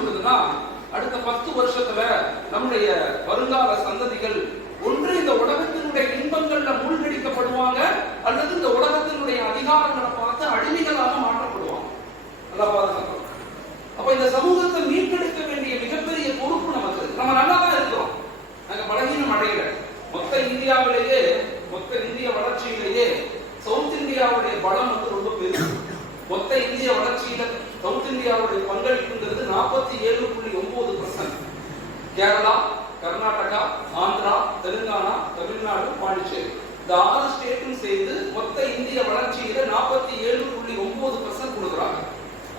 சொல்லுதுன்னா, அடுத்த 10 வருஷத்துல நம்முடைய வருங்கால சந்ததிகள் ஒன்று இந்த உலகத்தினுடைய இன்பங்கள்ல மூழ்கடிக்கப்படுவாங்க, அல்லது இந்த உலகத்தினுடைய அதிகாரங்களை பார்த்து அடிமைகளாக மாற்றப்படுவாங்க. அப்ப இந்த சமூகத்தை மீட்டெடுக்க வேண்டிய மிகப்பெரிய பொறுப்பு நமக்கு. நம்ம நல்லா தான் இருக்கிறோம், நாங்க பலகீனம் அடையல. மொத்த இந்தியாவிலேயே, மொத்த இந்திய வளர்ச்சியிலேயே சவுத் இந்தியாவுடைய பலம் வந்து ரொம்ப பெருசு. மொத்த இந்திய வளர்ச்சியில சவுத் இந்தியாவுடைய பங்களிப்புங்கிறது 47.9%. கேரளா, கர்நாடகா, ஆந்திரா, தெலுங்கானா, தமிழ்நாடு, பாண்டிச்சேரி, இந்த 6 ஸ்டேட்டும் சேர்ந்து மொத்த இந்திய வளர்ச்சியில 47.9% கொடுக்குறாங்க.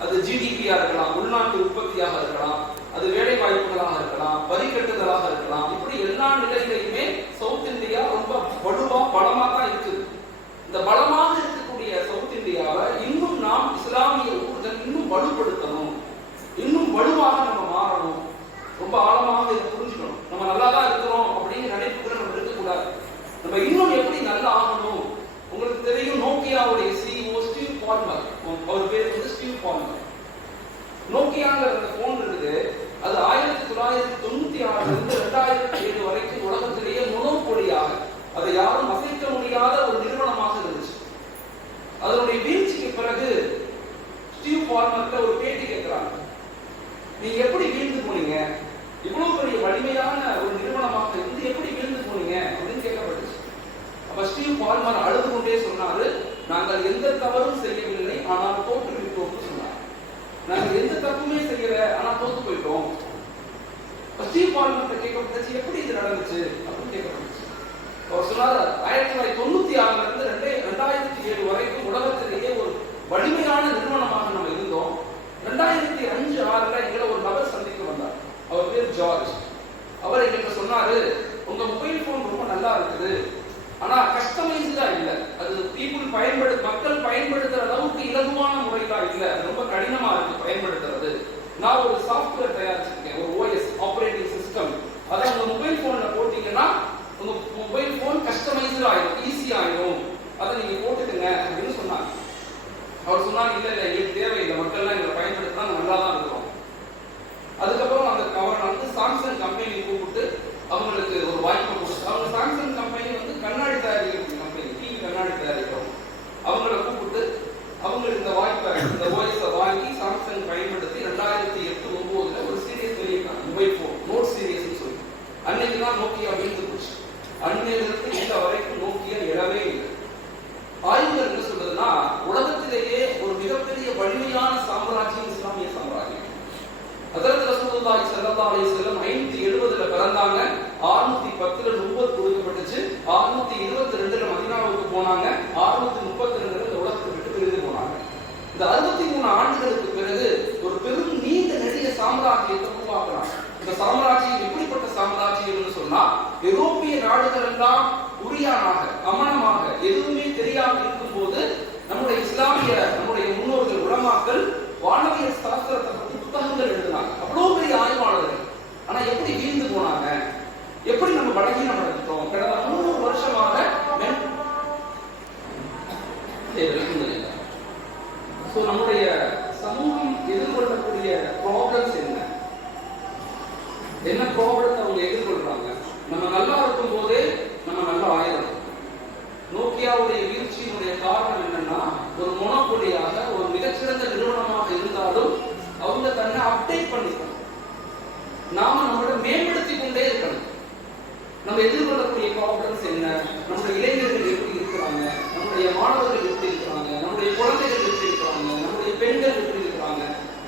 அது ஜிடிபியா இருக்கலாம், உள்நாட்டு உற்பத்தியாக இருக்கலாம், அது வேலை வாய்ப்புகளாக இருக்கலாம், வரி கட்டுதலாக இருக்கலாம். இப்படி எல்லா நிலையிலையுமே சவுத் இந்தியா ரொம்ப வலுவா பலமா தான் இருக்குது. இந்த பலமாக இருக்கக்கூடிய சவுத் இந்தியாவை இன்னும் நாம் இஸ்லாமிய ஊர்கள் இன்னும் வலுப்படுத்தணும், இன்னும் வலுவாக நம்ம மாறணும். ரொம்ப ஆழமாக இதை புரிஞ்சுக்கணும். நம்ம நல்லா தான் இருக்கிறோம் அப்படின்னு நினைப்புகளை நம்ம இருக்கக்கூடாது. நம்ம இன்னும் எப்படி நல்லா ஆகணும். உங்களுக்கு தெரியும், நோக்கியாவுடைய சிஇஓ ஸ்டீவ் பால்மர், அவர் பேர் வந்து ஸ்டீவ் பால்மர். நோக்கியாங்கிற அந்த போன் இருக்குது, அது 1996 இருந்து 2007 வரைக்கும் உலகத்திலேயே மொனோபோலியாக, அதை யாரும் அசைக்க முடியாத ஒரு நிறுவனமாக இருந்துச்சு. அதனுடைய வீழ்ச்சிக்கு பிறகு ஸ்டீவ் பால்மர்ட்ட ஒரு பேட்டி கேட்கிறாங்க, நீங்க எப்படி வீழ்ந்து போனீங்க, இவ்வளவு பெரிய வலிமையான ஒரு நிறுவனமாக இருந்து எப்படி வீழ்ந்து போனீங்க அப்படின்னு கேட்கப்பட்டுச்சு. அப்ப ஸ்டீவ் பால்மர் அழுது கொண்டே சொன்னாரு, நாங்கள் எந்த தவறும் செய்யவில்லை, ஆனால் தோற்று விட்டோம் சொன்னார். நாங்கள் எந்த தப்புமே செய்யல, ஆனா தோத்து போயிட்டோம். ஸ்டீவ் பால்மர்ட்ட கேட்கப்பட்டுச்சு, எப்படி இது நடந்துச்சு அப்படின்னு கேட்கப்பட்டுச்சு. அவர் சொன்னார், 1996 இருந்து 2007 வரைக்கும் உலகத்திலேயே ஒரு வலிமையான நிறுவனமாக நம்ம இருந்தோம். 2005-6 எங்களை ஒரு நபர் சந்திக்க வந்தார். அவர் பேர் ஜார்ஜ். அவர் எங்களுக்கு சொன்னாரு, உங்க மொபைல் போன் ரொம்ப நல்லா இருக்குது, ஆனா கஸ்டமைஸ்டா இல்ல, அது மக்கள் பயன்படுத்துற அளவுக்கு இலகுவான முறையில இல்ல, ரொம்ப கடினமா இருக்கு பயன்படுத்துறது. நான் ஒரு சாஃப்ட்வேர் தயாரிச்சிருக்கேன், ஒரு ஓஎஸ் ஆபரேட்டிங் சிஸ்டம். அதை உங்க மொபைல் போன்ல போட்டீங்கன்னா உங்க மொபைல் போன் கஸ்டமைஸ்ட் ஆயிடும், ஈஸி ஆயிடும், அதை நீங்க போட்டுக்கங்க அப்படின்னு சொன்னாங்க. அவர் சொன்னாங்க, இல்ல இல்ல எங்களுக்கு தேவையில்லை, மக்கள்லாம் எங்களை பயன்படுத்தினா நல்லா தான் இருக்கிறோம். அதுக்கப்புறம் அவர் வந்து சாம்சங் கம்பெனி கூப்பிட்டு அவங்களுக்கு ஒரு வாய்ப்பை கொடுத்து, அவங்க சாம்சங் கம்பெனி வந்து கண்ணாடி தயாரிக்கிற கம்பெனி, டிவி கண்ணாடி தயாரிக்கிறோம். அவங்களை கூப்பிட்டு அவங்களுக்கு இந்த வாய்ப்பை, இந்த ஓஎஸை வாங்கி சாம்சங் பயன்படுத்தி 2008-09 ஒரு சீரியஸ் வெளியிட்டாங்க, மொபைல் போன் நோட் சீரியஸ்னு சொல்லி. அன்னைக்கு தான் நோக்கியா வீழ்ந்து போச்சு. அன்னையிலிருந்து இந்த வரைக்கும் நோக்கியா இடவே இல்லை. ஆய்வுகள் என்ன சொல்றதுன்னா, உலகத்திலேயே ஒரு மிகப்பெரிய வலிமையான சாம்ராஜ்யம் இஸ்லாமிய சாம்ராஜ்யம். ஹஜ்ரத் ரசூலுல்லாஹி ஸல்லல்லாஹு அலைஹி வஸல்லம் 570 பிறந்தாங்க, 610 நுபுவத் கொடுக்கப்பட்டுச்சு, 622 மதீனாவுக்கு போனாங்க, 632 இந்த உலகத்தை விட்டு பிரிந்து போனாங்க. இந்த 63 ஆண்டுகளுக்கு பிறகு ஒரு பெரும் நீண்ட நெடிய சாம்ராஜ்யத்தை உருவாக்குறாங்க. இந்த சாம்ராஜ்யம் எப்படிப்பட்ட சாம்ராஜ்யம்னு சொன்னா, ஐரோப்பிய நாடுகள் எல்லாம் உரியானாக அமனமாக எதுவுமே தெரியாமல் இருக்கும் போது நம்முடைய முன்னோர்கள் உலமாக்கள் வானவியல் சாஸ்திரத்தை பற்றி புத்தகங்கள் எழுதினாங்க. அவ்வளவு பெரிய ஆய்வாளர்கள். ஆனா எப்படி வீழ்ந்து போனாங்க, எப்படி நம்ம பலகீனம் அடைஞ்சிட்டோம். கடந்த 300 வருஷமாக நம்முடைய சமூகம் எதிர்கொள்ளக்கூடிய ப்ராப்ளம்ஸ் என்ன ப்ராப்ளத்தை அவங்க எதிர்கொள்றாங்க. நம்ம நல்லா இருக்கும் போதே நம்ம நல்லா ஆயிரம். நோக்கியாவுடைய வீழ்ச்சியினுடைய காரணம் என்னன்னா, ஒரு மொனோபொலியாக ஒரு மிகச்சிறந்த நிறுவனமாக இருந்தாலும் அவங்க தன்னை அப்டேட் பண்ணிக்கணும். நாம நம்மளோட மேம்படுத்திக் கொண்டே இருக்கணும். நம்ம எதிர்கொள்ளக்கூடிய ப்ராப்ளம்ஸ் என்ன, நம்முடைய இளைஞர்கள் எப்படி இருக்கிறாங்க, நம்முடைய மாணவர்கள் எப்படி இருக்கிறாங்க, நம்முடைய குழந்தைகள் எப்படி இருக்கிறாங்க, நம்முடைய பெண்கள் எப்படி இருக்கிறாங்க,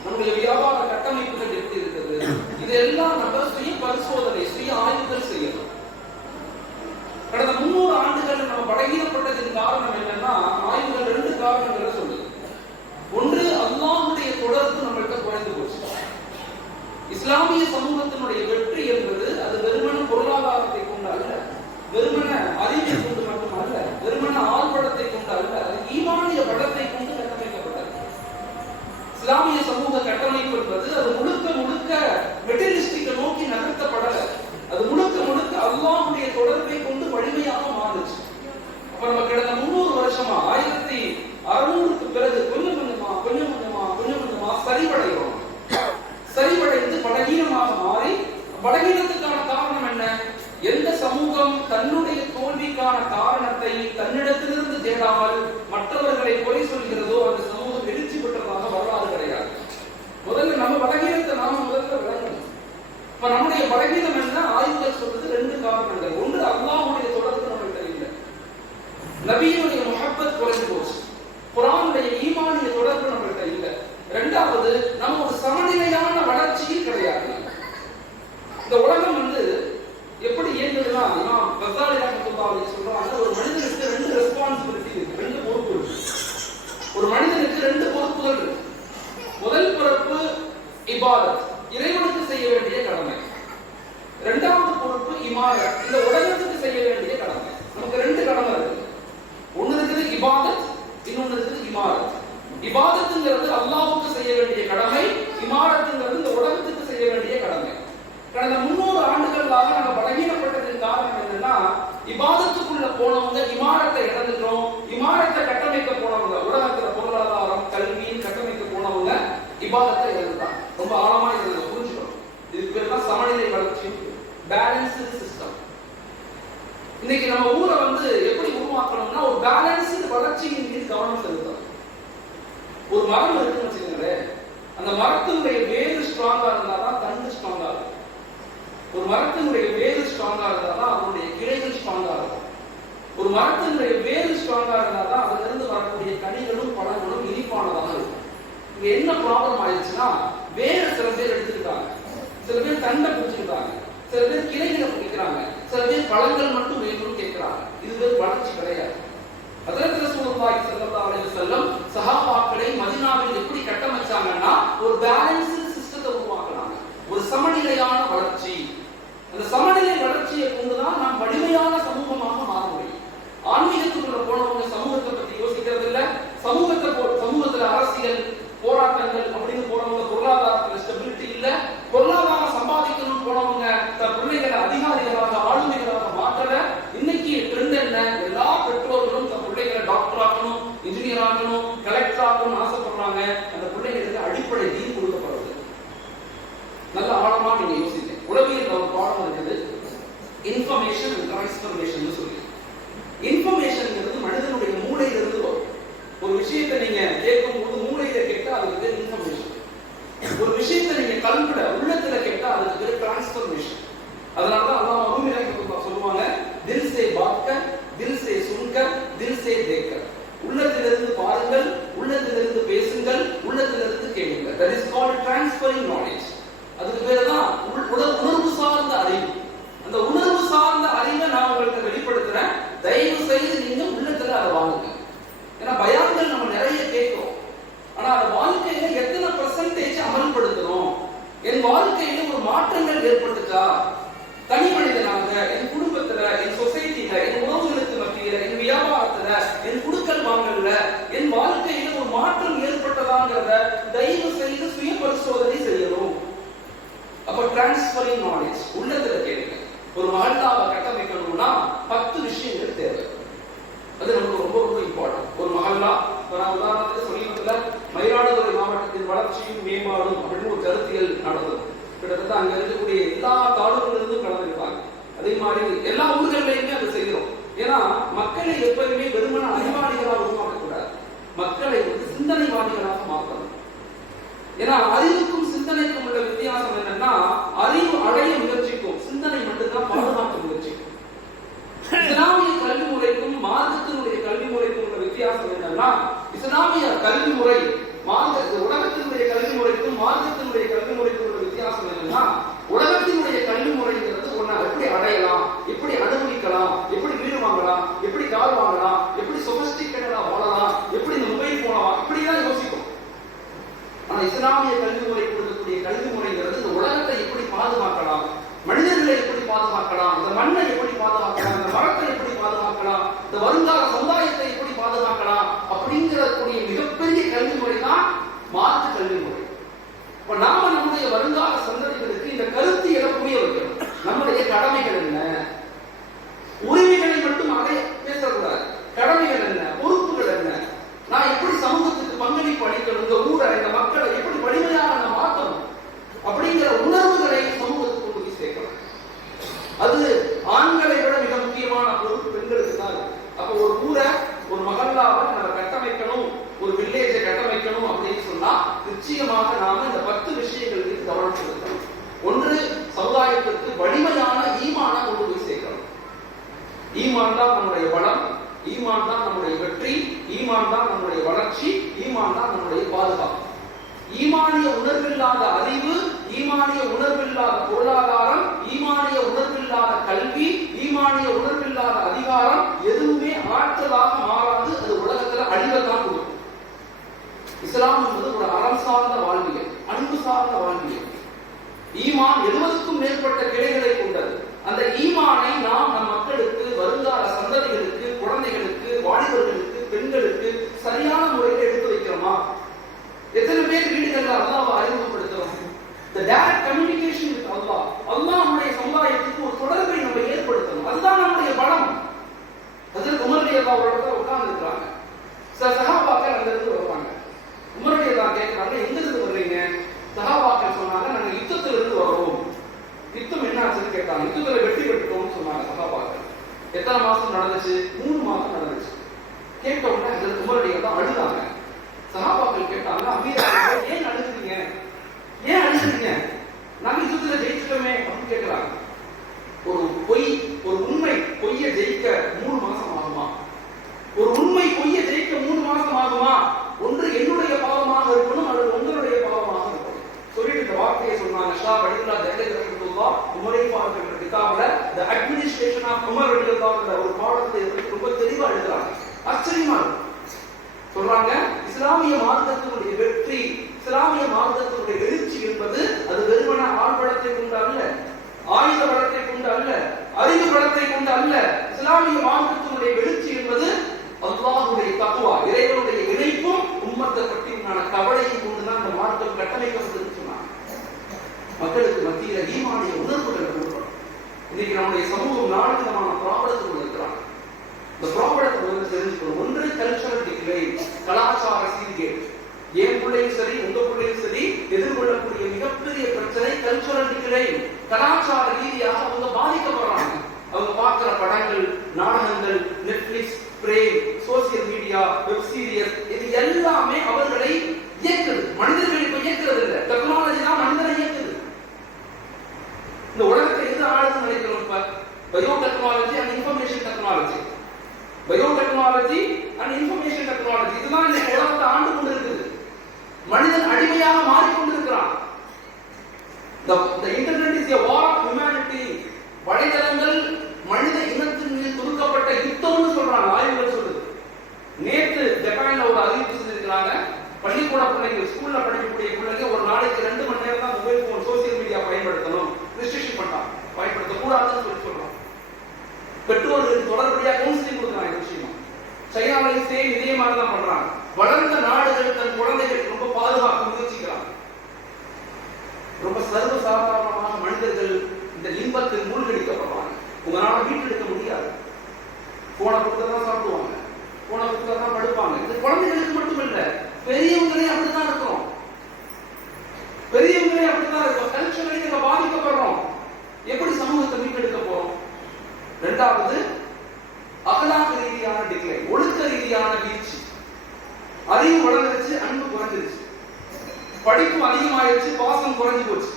நம்முடைய வியாபார கட்டமைப்புகள் எப்படி இருக்கிறது, இதெல்லாம் நம்ம சுய பரிசோதனை, சுய ஆய்வுகள் செய்யணும். கடந்த 300 ஆண்டுகள் நம்ம பலகீனப்பட்டதின் காரணம் என்னன்னா, ஆய்வுகள் 2 காரணங்களை சொல்லுது. ஒன்று, அல்லாஹ்வுடைய தொடர்பு நம்மள்கிட்ட குறைந்து போச்சு. இஸ்லாமிய சமூகத்தினுடைய வெற்றி என்பது அது வெறுமன பொருளாதாரத்தை கொண்டு அல்ல, வெறுமன அறிவை கொண்டு மட்டும் அல்ல, வெறுமன ஆழ்வளத்தை கொண்டு அல்ல, அது ஈமானிய வளத்தை கொண்டு கட்டமைக்கப்பட்டது. இஸ்லாமிய சமூக கட்டமைப்பு என்பது அது முழுக்க மெட்டீரியலிஸ்டிக்கை நோக்கி நகர்த்தப்படல, அது முழுக்க அல்லாஹ்வுடைய தொடர்பை கொண்டு வலிமையாக மாறுச்சு. அப்ப நம்ம கடந்த 300 வருஷமா 1600க்கு பிறகு கொஞ்சம் கொஞ்சமா சரிவடைகிறோம். சரிவடைந்து பலகீனத்துக்கான காரணம் என்ன? எந்த சமூகம் தன்னுடைய தோல்விக்கான காரணத்தை தன்னிடத்திலிருந்து தேடாமல் மற்றவர்களை குறை சொல்கிறதோ அந்த சமூகம் எழுச்சி பெற்றதாக வரலாறு கிடையாது. முதல்ல நம்ம பலகீனத்தை நாம முதல்ல விளங்கணும். இப்ப நம்முடைய பலகீனம் என்ன? ஆய்வுகள் சொல்றது ரெண்டு காரணங்கள். ஒன்று, அல்லாஹ்வுடைய தொடர்பு நம்மகிட்ட இல்லை, நபியினுடைய முஹப்பத் குறைந்து போச்சு, குர்ஆனுடைய ஈமானிய தொடர்பு நம்மகிட்ட இல்லை. இரண்டாவது, நம்ம ஒரு சமநிலையான வளர்ச்சியும் கிடையாது. இந்த உலகம் எப்படி இயங்குதுன்னா, இமாம் கஸாலி ரஹ்மத்துல்லாஹி அலைஹி சொல்றாங்க, ஒரு மனிதனுக்கு ரெண்டு ரெஸ்பான்சிபிலிட்டி இருக்கு, ரெண்டு பொறுப்பு இருக்கு. ஒரு மனிதனுக்கு ரெண்டு பொறுப்புகள் இருக்கு. முதல் பொறுப்பு இபாதத், இறைவனுக்கு செய்ய வேண்டிய கடமை. இரண்டாவது பொறுப்பு இமாரத், இந்த உலகத்துக்கு செய்ய வேண்டிய கடமை. நமக்கு ரெண்டு கடமை இருக்கு. ஒன்னு இருக்குது இபாதத், இன்னொன்னு இருக்குது இமாரத். இபாதத்துங்கிறது அல்லாஹ்வுக்கு செய்ய வேண்டிய கடமை, இமாரத்துங்கிறது இந்த உலகத்துக்கு செய்ய வேண்டிய கடமை. கடந்த 300 ஆண்டுகளாக நம்ம பலகீனப்பட்டதன் காரணம் என்னன்னா, இபாதத்துக்குள்ள போனவங்க இமாரத்தை இழந்துட்டோம். இமாரத்தை கட்டமைக்க போனவங்க, உலகத்துல பொருளாதாரம் கல்வியின் கட்டமைக்க போனவங்க இபாதத்தை இழந்துட்டாங்க. ரொம்ப ஆழமா இதை புரிஞ்சுக்கணும். இதுக்கு பேர் தான் சமநிலை வளர்ச்சி, பேலன்ஸ்டு சிஸ்டம். இன்னைக்கு நம்ம ஊரை எப்படி உருவாக்கணும்னா, ஒரு பேலன்ஸ்டு வளர்ச்சியின் மீது கவனம் செலுத்தணும். ஒரு மரம் இருக்குன்னு வச்சுக்கோங்களேன், அந்த மரத்தினுடைய வேறு ஸ்ட்ராங்கா இருந்தாதான் தண்டு ஸ்ட்ராங்கா இருக்கும். ஒரு மரத்தினுடைய வேறு ஸ்ட்ராங்கா இருந்தாதான் அதனுடைய கிளைகள் ஸ்ட்ராங்கா இருக்கும். ஒரு மரத்தினுடைய வேறு ஸ்ட்ராங்கா இருந்தாதான் அதுல இருந்து வரக்கூடிய கனிகளும் பழங்களும் இனிப்பானதாக இருக்கும். இங்க என்ன ப்ராப்ளம் ஆயிடுச்சுன்னா, வேற சில பேர் எடுத்துக்கிட்டாங்க, சில பேர் தண்டை பிடிச்சிருக்காங்க, சில பேர் கிளைகளை பிடிக்கிறாங்க, சில பேர் பழங்கள் மட்டும் வேணும்னு கேட்கிறாங்க. இது பேர் வளர்ச்சி கிடையாது. ஹஜ்ரத் ரசூலுல்லாஹி ஸல்லல்லாஹு அலைஹி வஸல்லம் சஹாபாக்களை மதீனாவில் எப்படி கட்டமைச்சாங்கன்னா, ஒரு பேலன்ஸ்டு சிஸ்டத்தை உருவாக்குனாங்க, ஒரு சமநிலையான வளர்ச்சி. அந்த சமநிலை வளர்ச்சியை கொண்டுதான் நாம் வலிமையான சமூகமாக மாற முடியும். ஆன்மீகத்துக்குள்ள போனவங்க சமூகத்தை பத்தி யோசிக்கிறது இல்ல, சமூகத்துல அரசியல் போராட்டங்கள் அப்படின்னு போனவங்க பொருளாதாரத்துல ஸ்டெபிலிட்டி இல்ல, பொருளாதாரம் சம்பாதிக்கணும் போனவங்க தன் பிள்ளைகளை அதிகாரிகளாக ஆளுமைகளாக மாற்றல. இன்னைக்கு ட்ரெண்ட் என்ன? எல்லா பெற்றோர்களும் தன் பிள்ளைகளை டாக்டர் ஆக்கணும், இன்ஜினியர் ஆக்கணும், கலெக்டர் ஆக்கணும் ஆசைப்படுறாங்க. அந்த பிள்ளைகளுக்கு அடிப்படை தீன் கொடுக்கப்படுறது. நல்ல ஆழமா நீங்க யோசிங்க. உளவியல் ஒரு பாடம் இருக்குது, இன்ஃபர்மேஷன் அண்ட் டிரான்ஸ்ஃபர்மேஷன் சொல்லி. இன்ஃபர்மேஷன்ங்கிறது மனிதனுடைய மூளையில இருந்து வரும். ஒரு விஷயத்தை நீங்க கேட்கும் போது மூளையில கேட்டா அதுக்கு பேர் இன்ஃபர்மேஷன். ஒரு விஷயத்தை நீங்க கல்விட உள்ளத்துல கேட்டா அதுக்கு பேர் டிரான்ஸ்ஃபர்மேஷன். அதனாலதான் அல்லாஹ் ரஹ்மத்துல்லாஹி சொல்லுவாங்க, தில் சே பாத் கர், தில் சே சுன் கர், தில் சே தேக் கர். உள்ளத்திலிருந்து பாருங்கள், உள்ளத்திலிருந்து பேசுங்கள், உள்ளத்திலிருந்து கேளுங்கள். That is called transferring knowledge. அதுக்கு பேர் தான் உணர்வு சார்ந்த அறிவு. அந்த உணர்வு சார்ந்த அறிவை நான் உங்களுக்கு வெளிப்படுத்துறேன். தயவு செய்து நீங்க உள்ளத்துல அதை வாங்குங்க. ஏன்னா பயான்கள் நம்ம நிறைய கேட்கிறோம், ஆனா அந்த வாழ்க்கையில எத்தனை % அமல்படுத்துறோம்? என் வாழ்க்கையில ஒரு மாற்றங்கள் ஏற்பட்டுச்சா? தனி மனிதனாக, என் குடும்பத்துல, என் சொசைட்டில, என் உறவுகளுக்கு மத்தியில, என் வியாபாரத்துல, என் குடுக்கல் வாங்கல்ல என் வாழ்க்கையில ஒரு மாற்றம் ஏற்பட்டதாங்கிறத தயவு செய்து சுய பரிசோதனை செய்யணும். அப்ப டிரான்ஸ்ஃபரிங் நாலேஜ் உள்ளத்துல கேளுங்க. ஒரு மஹல்லாவை கட்டமைக்கணும்னா 10 விஷயங்கள் தேவை. அது நமக்கு ரொம்ப ரொம்ப இம்பார்ட்டன்ட். ஒரு மஹல்லா, உதாரணத்துக்கு சமீபத்துல மயிலாடுதுறை மாவட்டத்தின் வளர்ச்சியும் மேம்பாடும் அப்படின்னு ஒரு கருத்தியல் நடந்தது. கிட்டத்தட்ட அங்க இருக்கக்கூடிய எல்லா தாலுகளிலிருந்தும் கலந்துருப்பாங்க. அதே மாதிரி எல்லா ஊர்கள்லயுமே அதை செய்யறோம். ஏன்னா மக்களை எப்பவுமே வெறுமன அறிவாளிகளாக உருவாக்கக்கூடாது, மக்களை சிந்தனைவாதிகளாக மாற்றணும். ஏன்னா அறிவுக்கும் சிந்தனைக்கும் உள்ள வித்தியாசம் என்னன்னா, அறிவு அடைய முயற்சிக்கும், சிந்தனை மட்டும்தான் பாதுகாக்க முயற்சிக்கும். இஸ்லாமிய கல்வி முறைக்கும் மார்க்கத்தினுடைய கல்வி முறைக்கும் உள்ள வித்தியாசம் என்னன்னா, இஸ்லாமிய கல்வி முறை உலகத்தினுடைய கல்வி முறைக்கும் மார்க்கத்தினுடைய கல்வி முறைக்கும் உள்ள வித்தியாசம் என்னன்னா, உலகத்தினுடைய கல்வி முறைங்கிறது ஒண்ணா எப்படி அடையலாம், எப்படி அனுபவிக்கலாம், எப்படி வீடு வாங்கலாம், எப்படி கார் வாங்கலாம், எப்படி சொபிஸ்டிகேட்டடா வாழலாம், எப்படி மொபைல் போகலாம், இப்படிதான் யோசிக்கும். ஆனா இஸ்லாமிய கல்வி முறை கொடுக்கக்கூடிய கல்வி முறைங்கிறது இந்த உலகத்தை எப்படி பாதுகாக்கலாம், மனிதர்களை எப்படி பாதுகாக்கலாம், இந்த மண்ணை எப்படி பாதுகாக்கலாம், இந்த மரத்தை எப்படி பாதுகாக்கலாம், இந்த வருங்கால சமுதாயத்தை எப்படி பாதுகாக்கலாம் அப்படிங்கக்கூடிய மிகப்பெரிய கல்வி முறை தான் மார்க்க கல்வி முறை. இப்ப நாம நம்முடைய வருங்கால சந்ததிகளுக்கு இந்த கருத்தியலை புரிய வைக்கணும். நம்முடைய கடமைகள் என்ன, உரிமைகளை மட்டும் அதை பேசக்கூடாது. கடமைகள் என்ன, பொறுப்புகள் என்ன, நான் எப்படி சமூகத்துக்கு பங்களிப்பு அளிக்கணும், இந்த ஊரை இந்த மக்களை எப்படி வலிமையாக மாற்றணும் அப்படிங்கிற உணர்வுகளை சமூகத்துக்கு கொண்டு போய் சேர்க்கணும். ஈமான் தான் நம்முடைய பலம், ஈமான் தான் நம்முடைய வெற்றி, ஈமான் தான் நம்முடைய வளர்ச்சி, ஈமான் தான் நம்முடைய பாதுகாப்பு. ஈமானிய உணர்வில்லாத அறிவு, ஈமானிய உணர்வில்லாத பொருளாதாரம், ஈமானிய உணர்வில்லாத கல்வி, ஈமானிய உணர்வில்லாத அதிகாரம் எதுவுமே ஆற்றலாக மாறாது. அது உலகத்துல அழிவத்தான் கொடுக்கும். இஸ்லாம் என்பது ஒரு அறம் சார்ந்த வாழ்வியல், அன்பு சார்ந்த வாழ்வியல். ஈமான் 70க்கும் மேற்பட்ட கிளைகளை கொண்டது. அந்த ஈமானை நாம் நம் மக்களுக்கு, வருங்கால சந்ததிகளுக்கு, குழந்தைகளுக்கு, வாலிபர்களுக்கு, பெண்களுக்கு சரியான முறையில் எடுத்து வைக்கிறோமா? எத்தனை பேர் வீடுகள்ல அல்லாஹ்வை அறிமுகப்படுத்துறோம்? The direct communication with Allah. அல்லாஹ்வுடைய சமுதாயத்துக்கு ஒரு தொடர்பை நம்ம ஏற்படுத்தணும். அதுதான் நம்முடைய பலம். ஹஜ்ரத் உமர் ரலியல்லாஹு அன்ஹு அவர்கள் உட்கார்ந்து இருக்காங்க. சில சஹாபாக்கள் அங்க இருந்து வருவாங்க. உமர் ரலியல்லாஹு கேட்கறாங்க, எங்க இருந்து வர்றீங்க? சஹாபாக்கள் சொன்னாங்க, நாங்க யுத்தத்துல இருந்து வரோம். யுத்தம் என்ன ஆச்சுன்னு கேட்டாங்க. யுத்தத்துல வெற்றி பெற்றுட்டோம்னு சொன்னாங்க சஹாபாக்கள். எத்தனை மாசம் நடந்துச்சு? 3 மாசம் நடந்துச்சு. கேட்ட உடனே ஹஜ்ரத் உமர் ரலியல்லாஹு அழுதாங்க. சஹாபாக்கள் கேட்டாங்க, அமீர் ஏன் அழுகிறீங்க? ஏன் அழுகிறீங்க? நாங்க யுத்தத்துல ஜெயிச்சிட்டோமே அப்படின்னு கேட்கிறாங்க. ஒரு உண்மை பொய்யை ஜெயிக்க 3 மாசம் ஆகுமா? ஒரு உண்மை பொய்யை ஜெயிக்க 3 மாசம் ஆகுமா? ஒன்று என்னுடைய பாவமாக இருக்கணும், அல்லது உங்களுடைய பாவமாக இருக்கணும். சொல்லிட்டு இந்த வார்த்தையை சொன்னாங்க. ஷா படிக்கலா ஜெயலலிதா ரஹ்மத்துல்லாஹ் உமரை பார்க்கிற கிதாபுல தி அட்மினிஸ்ட்ரேஷன் ஆஃப் உமர் ரலியல்லாஹு ஒரு பாடத்தை ரொம்ப தெளிவா எழுதுறாங்க. ஆச்சரியமா இருக்கு. சொல்றாங்க, இஸ்லாமிய மார்க்கத்தினுடைய வெற்றி, இஸ்லாமிய மார்க்கத்தினுடைய எழுச்சி என்பது அது வெறுமன ஆள் பலத்தை கொண்டு அல்ல, ஆயுத பலத்தை கொண்டு அல்ல, அறிவு பலத்தை கொண்டு அல்ல. இஸ்லாமிய மார்க்கத்தினுடைய எழுச்சி என்பது அல்லாஹ்வுடைய தக்வா, இறைவனுடைய இணைப்பும் உம்மத்தை பற்றியான கவலையை கொண்டுதான் அந்த மார்க்கம் கட்டமைக்கப்பட்டதுன்னு சொன்னாங்க. மக்களுக்கு மத்தியில ஈமானிய உணர்வுகள் கொடுக்கணும். இன்னைக்கு நம்முடைய சமூகம் 4 விதமான ப்ராப்ளத்துக்குள்ள இருக்கிறாங்க. இந்த ப்ராப்ளத்தை வந்து தெரிஞ்சுக்கணும். ஒன்று கல்ச்சரல் டிக்ளைன், கலாச்சார சீர்கேடு. என் பிள்ளையும் சரி, உங்க பிள்ளையும் சரி எதிர்கொள்ளக்கூடிய மிகப்பெரிய பிரச்சனை கல்ச்சரல் டிக்ளைன். கலாச்சார ரீதியாக அவங்க பாதிக்கப்படுறாங்க. அவங்க பார்க்கிற படங்கள், நாடகங்கள், Netflix, prime, social media, web series, இது எல்லாமே அவர்களை இயக்குது. மனிதர்கள் இப்ப இயக்குறது இல்லை, டெக்னாலஜி தான் மனிதனை இயக்குது. இந்த உலகத்தை எது ஆளுதுன்னு நினைக்கிறோம்? இப்ப bio technology and information technology, biotechnology and information technology, இதுதான் இந்த உலகத்தை ஆண்டு கொண்டிருக்குது. மனிதன் அடிமையாக மாறிக்கொண்டிருக்கிறான். The internet is a war of humanity. வலைதளங்கள் மனித இனத்தின் மீது தொடுக்கப்பட்ட யுத்தம்னு சொல்றாங்க, ஆய்வுகள் சொல்லுது. நேற்று ஜப்பான்ல ஒரு அறிவிப்பு செஞ்சிருக்காங்க. பள்ளிக்கூட பிள்ளைங்க, ஸ்கூல்ல படிக்கக்கூடிய பிள்ளைங்க ஒரு நாளைக்கு 2 மணி நேரம் தான் மொபைல் போன், சோசியல் மீடியா பயன்படுத்தணும், ரெஸ்ட்ரிக்ஷன் பண்ணலாம், பயன்படுத்த கூடாதுன்னு சொல்றாங்க. பெற்றோர்களுக்கு தொடர்படியா கவுன்சிலிங் கொடுக்குறாங்க. இந்த விஷயம் சைனாவிலையும் சேம் இதே மாதிரி தான் பண்றாங்க. வளர்ந்த நாடுகள் தன் குழந்தைகளுக்கு ரொம்ப பாதுகாக்க முயற்சிக்கிறாங்க. ரொம்ப சர்வசாதாரணமாக மனிதர்கள் இந்த இன்பத்தில் மூழ்கடிக்கப்படுறாங்க. உங்களால வீட்டில் இருக்க முடியாது. போன கொடுத்தா தான் சாப்பிடுவாங்க, போன கொடுத்தா தான் படுப்பாங்க. இது குழந்தைகளுக்கு மட்டுமில்ல, பெரியவங்களே அப்படித்தான் இருக்கிறோம். பெரியவங்களே அப்படித்தான் இருக்கும். கல்ச்சரலி நம்ம பாதிக்கப்படுறோம். எப்படி சமூகத்தை மீட்டெடுக்க போறோம்? இரண்டாவது, அகலாக் ரீதியான டிக்ளைன், ஒழுக்க ரீதியான வீழ்ச்சி. அறிவு வளர்ந்துருச்சு, அன்பு குறைஞ்சிருச்சு. படிப்பு அதிகமாயிருச்சு, பாசம் குறைஞ்சு போச்சு.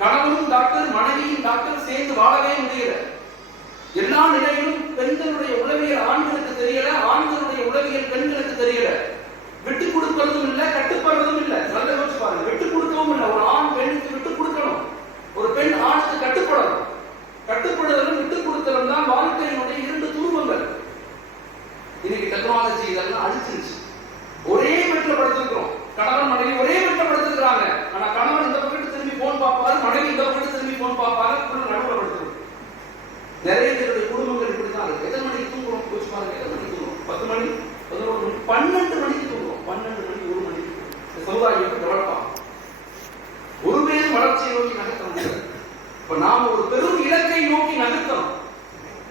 கணவனும் டாக்டர், மனைவியும் டாக்டர் சேர்ந்து வாழவே முடியல. எல்லா நிலையிலும் பெண்களுடைய உளவியல் ஆண்களுக்கு தெரியல, ஆண்களுடைய உளவியல் பெண்களுக்கு தெரியல. விட்டு கொடுக்கிறதும் இல்ல, கட்டுப்படுறதும் இல்ல. நல்ல யோசிச்சு பாருங்க, விட்டு கொடுக்கவும் இல்ல. ஒரு ஆண் பெண்ணுக்கு விட்டு கொடுக்கணும், ஒரு பெண் ஆணுக்கு கட்டுப்படணும். கட்டுப்படுதலும் விட்டு கொடுத்தலும் தான் வாழ்க்கையினுடைய 2 துருவங்கள். இன்னைக்கு டெக்னாலஜி இதெல்லாம் அழிச்சிருச்சு. ஒரே வீட்டில் படுத்திருக்கிறோம், கணவன் மனைவி ஒரே வீட்டில் படுத்திருக்கிறாங்க. ஆனா கணவன் இந்த பக்கத்து திரும்பி போன் பார்ப்பாரு, மனைவி இந்த பக்கத்து திரும்பி போன் பார்ப்பாரு, நடுவில் படுத்துருக்கு. நிறைய பேருடைய குடும்பங்கள் இப்படிதான் இருக்கு. எத்தனை மணிக்கு தூங்குறோம் யோசிச்சு பாருங்க. எத்தனை மணிக்கு தூங்குறோம்? 10 மணி, 11 மணி, 12 மணிக்கு தூங்குறோம். 12 மணி, 1 மணிக்கு. இந்த சமுதாயம் எப்படி டெவலப் ஆகும்? ஒரு பேரும் வளர்ச்சியை நோக்கி நகர்த்த முடியாது. இப்ப நாம ஒரு பெரும் இலக்கை நோக்கி நகர்த்தணும்.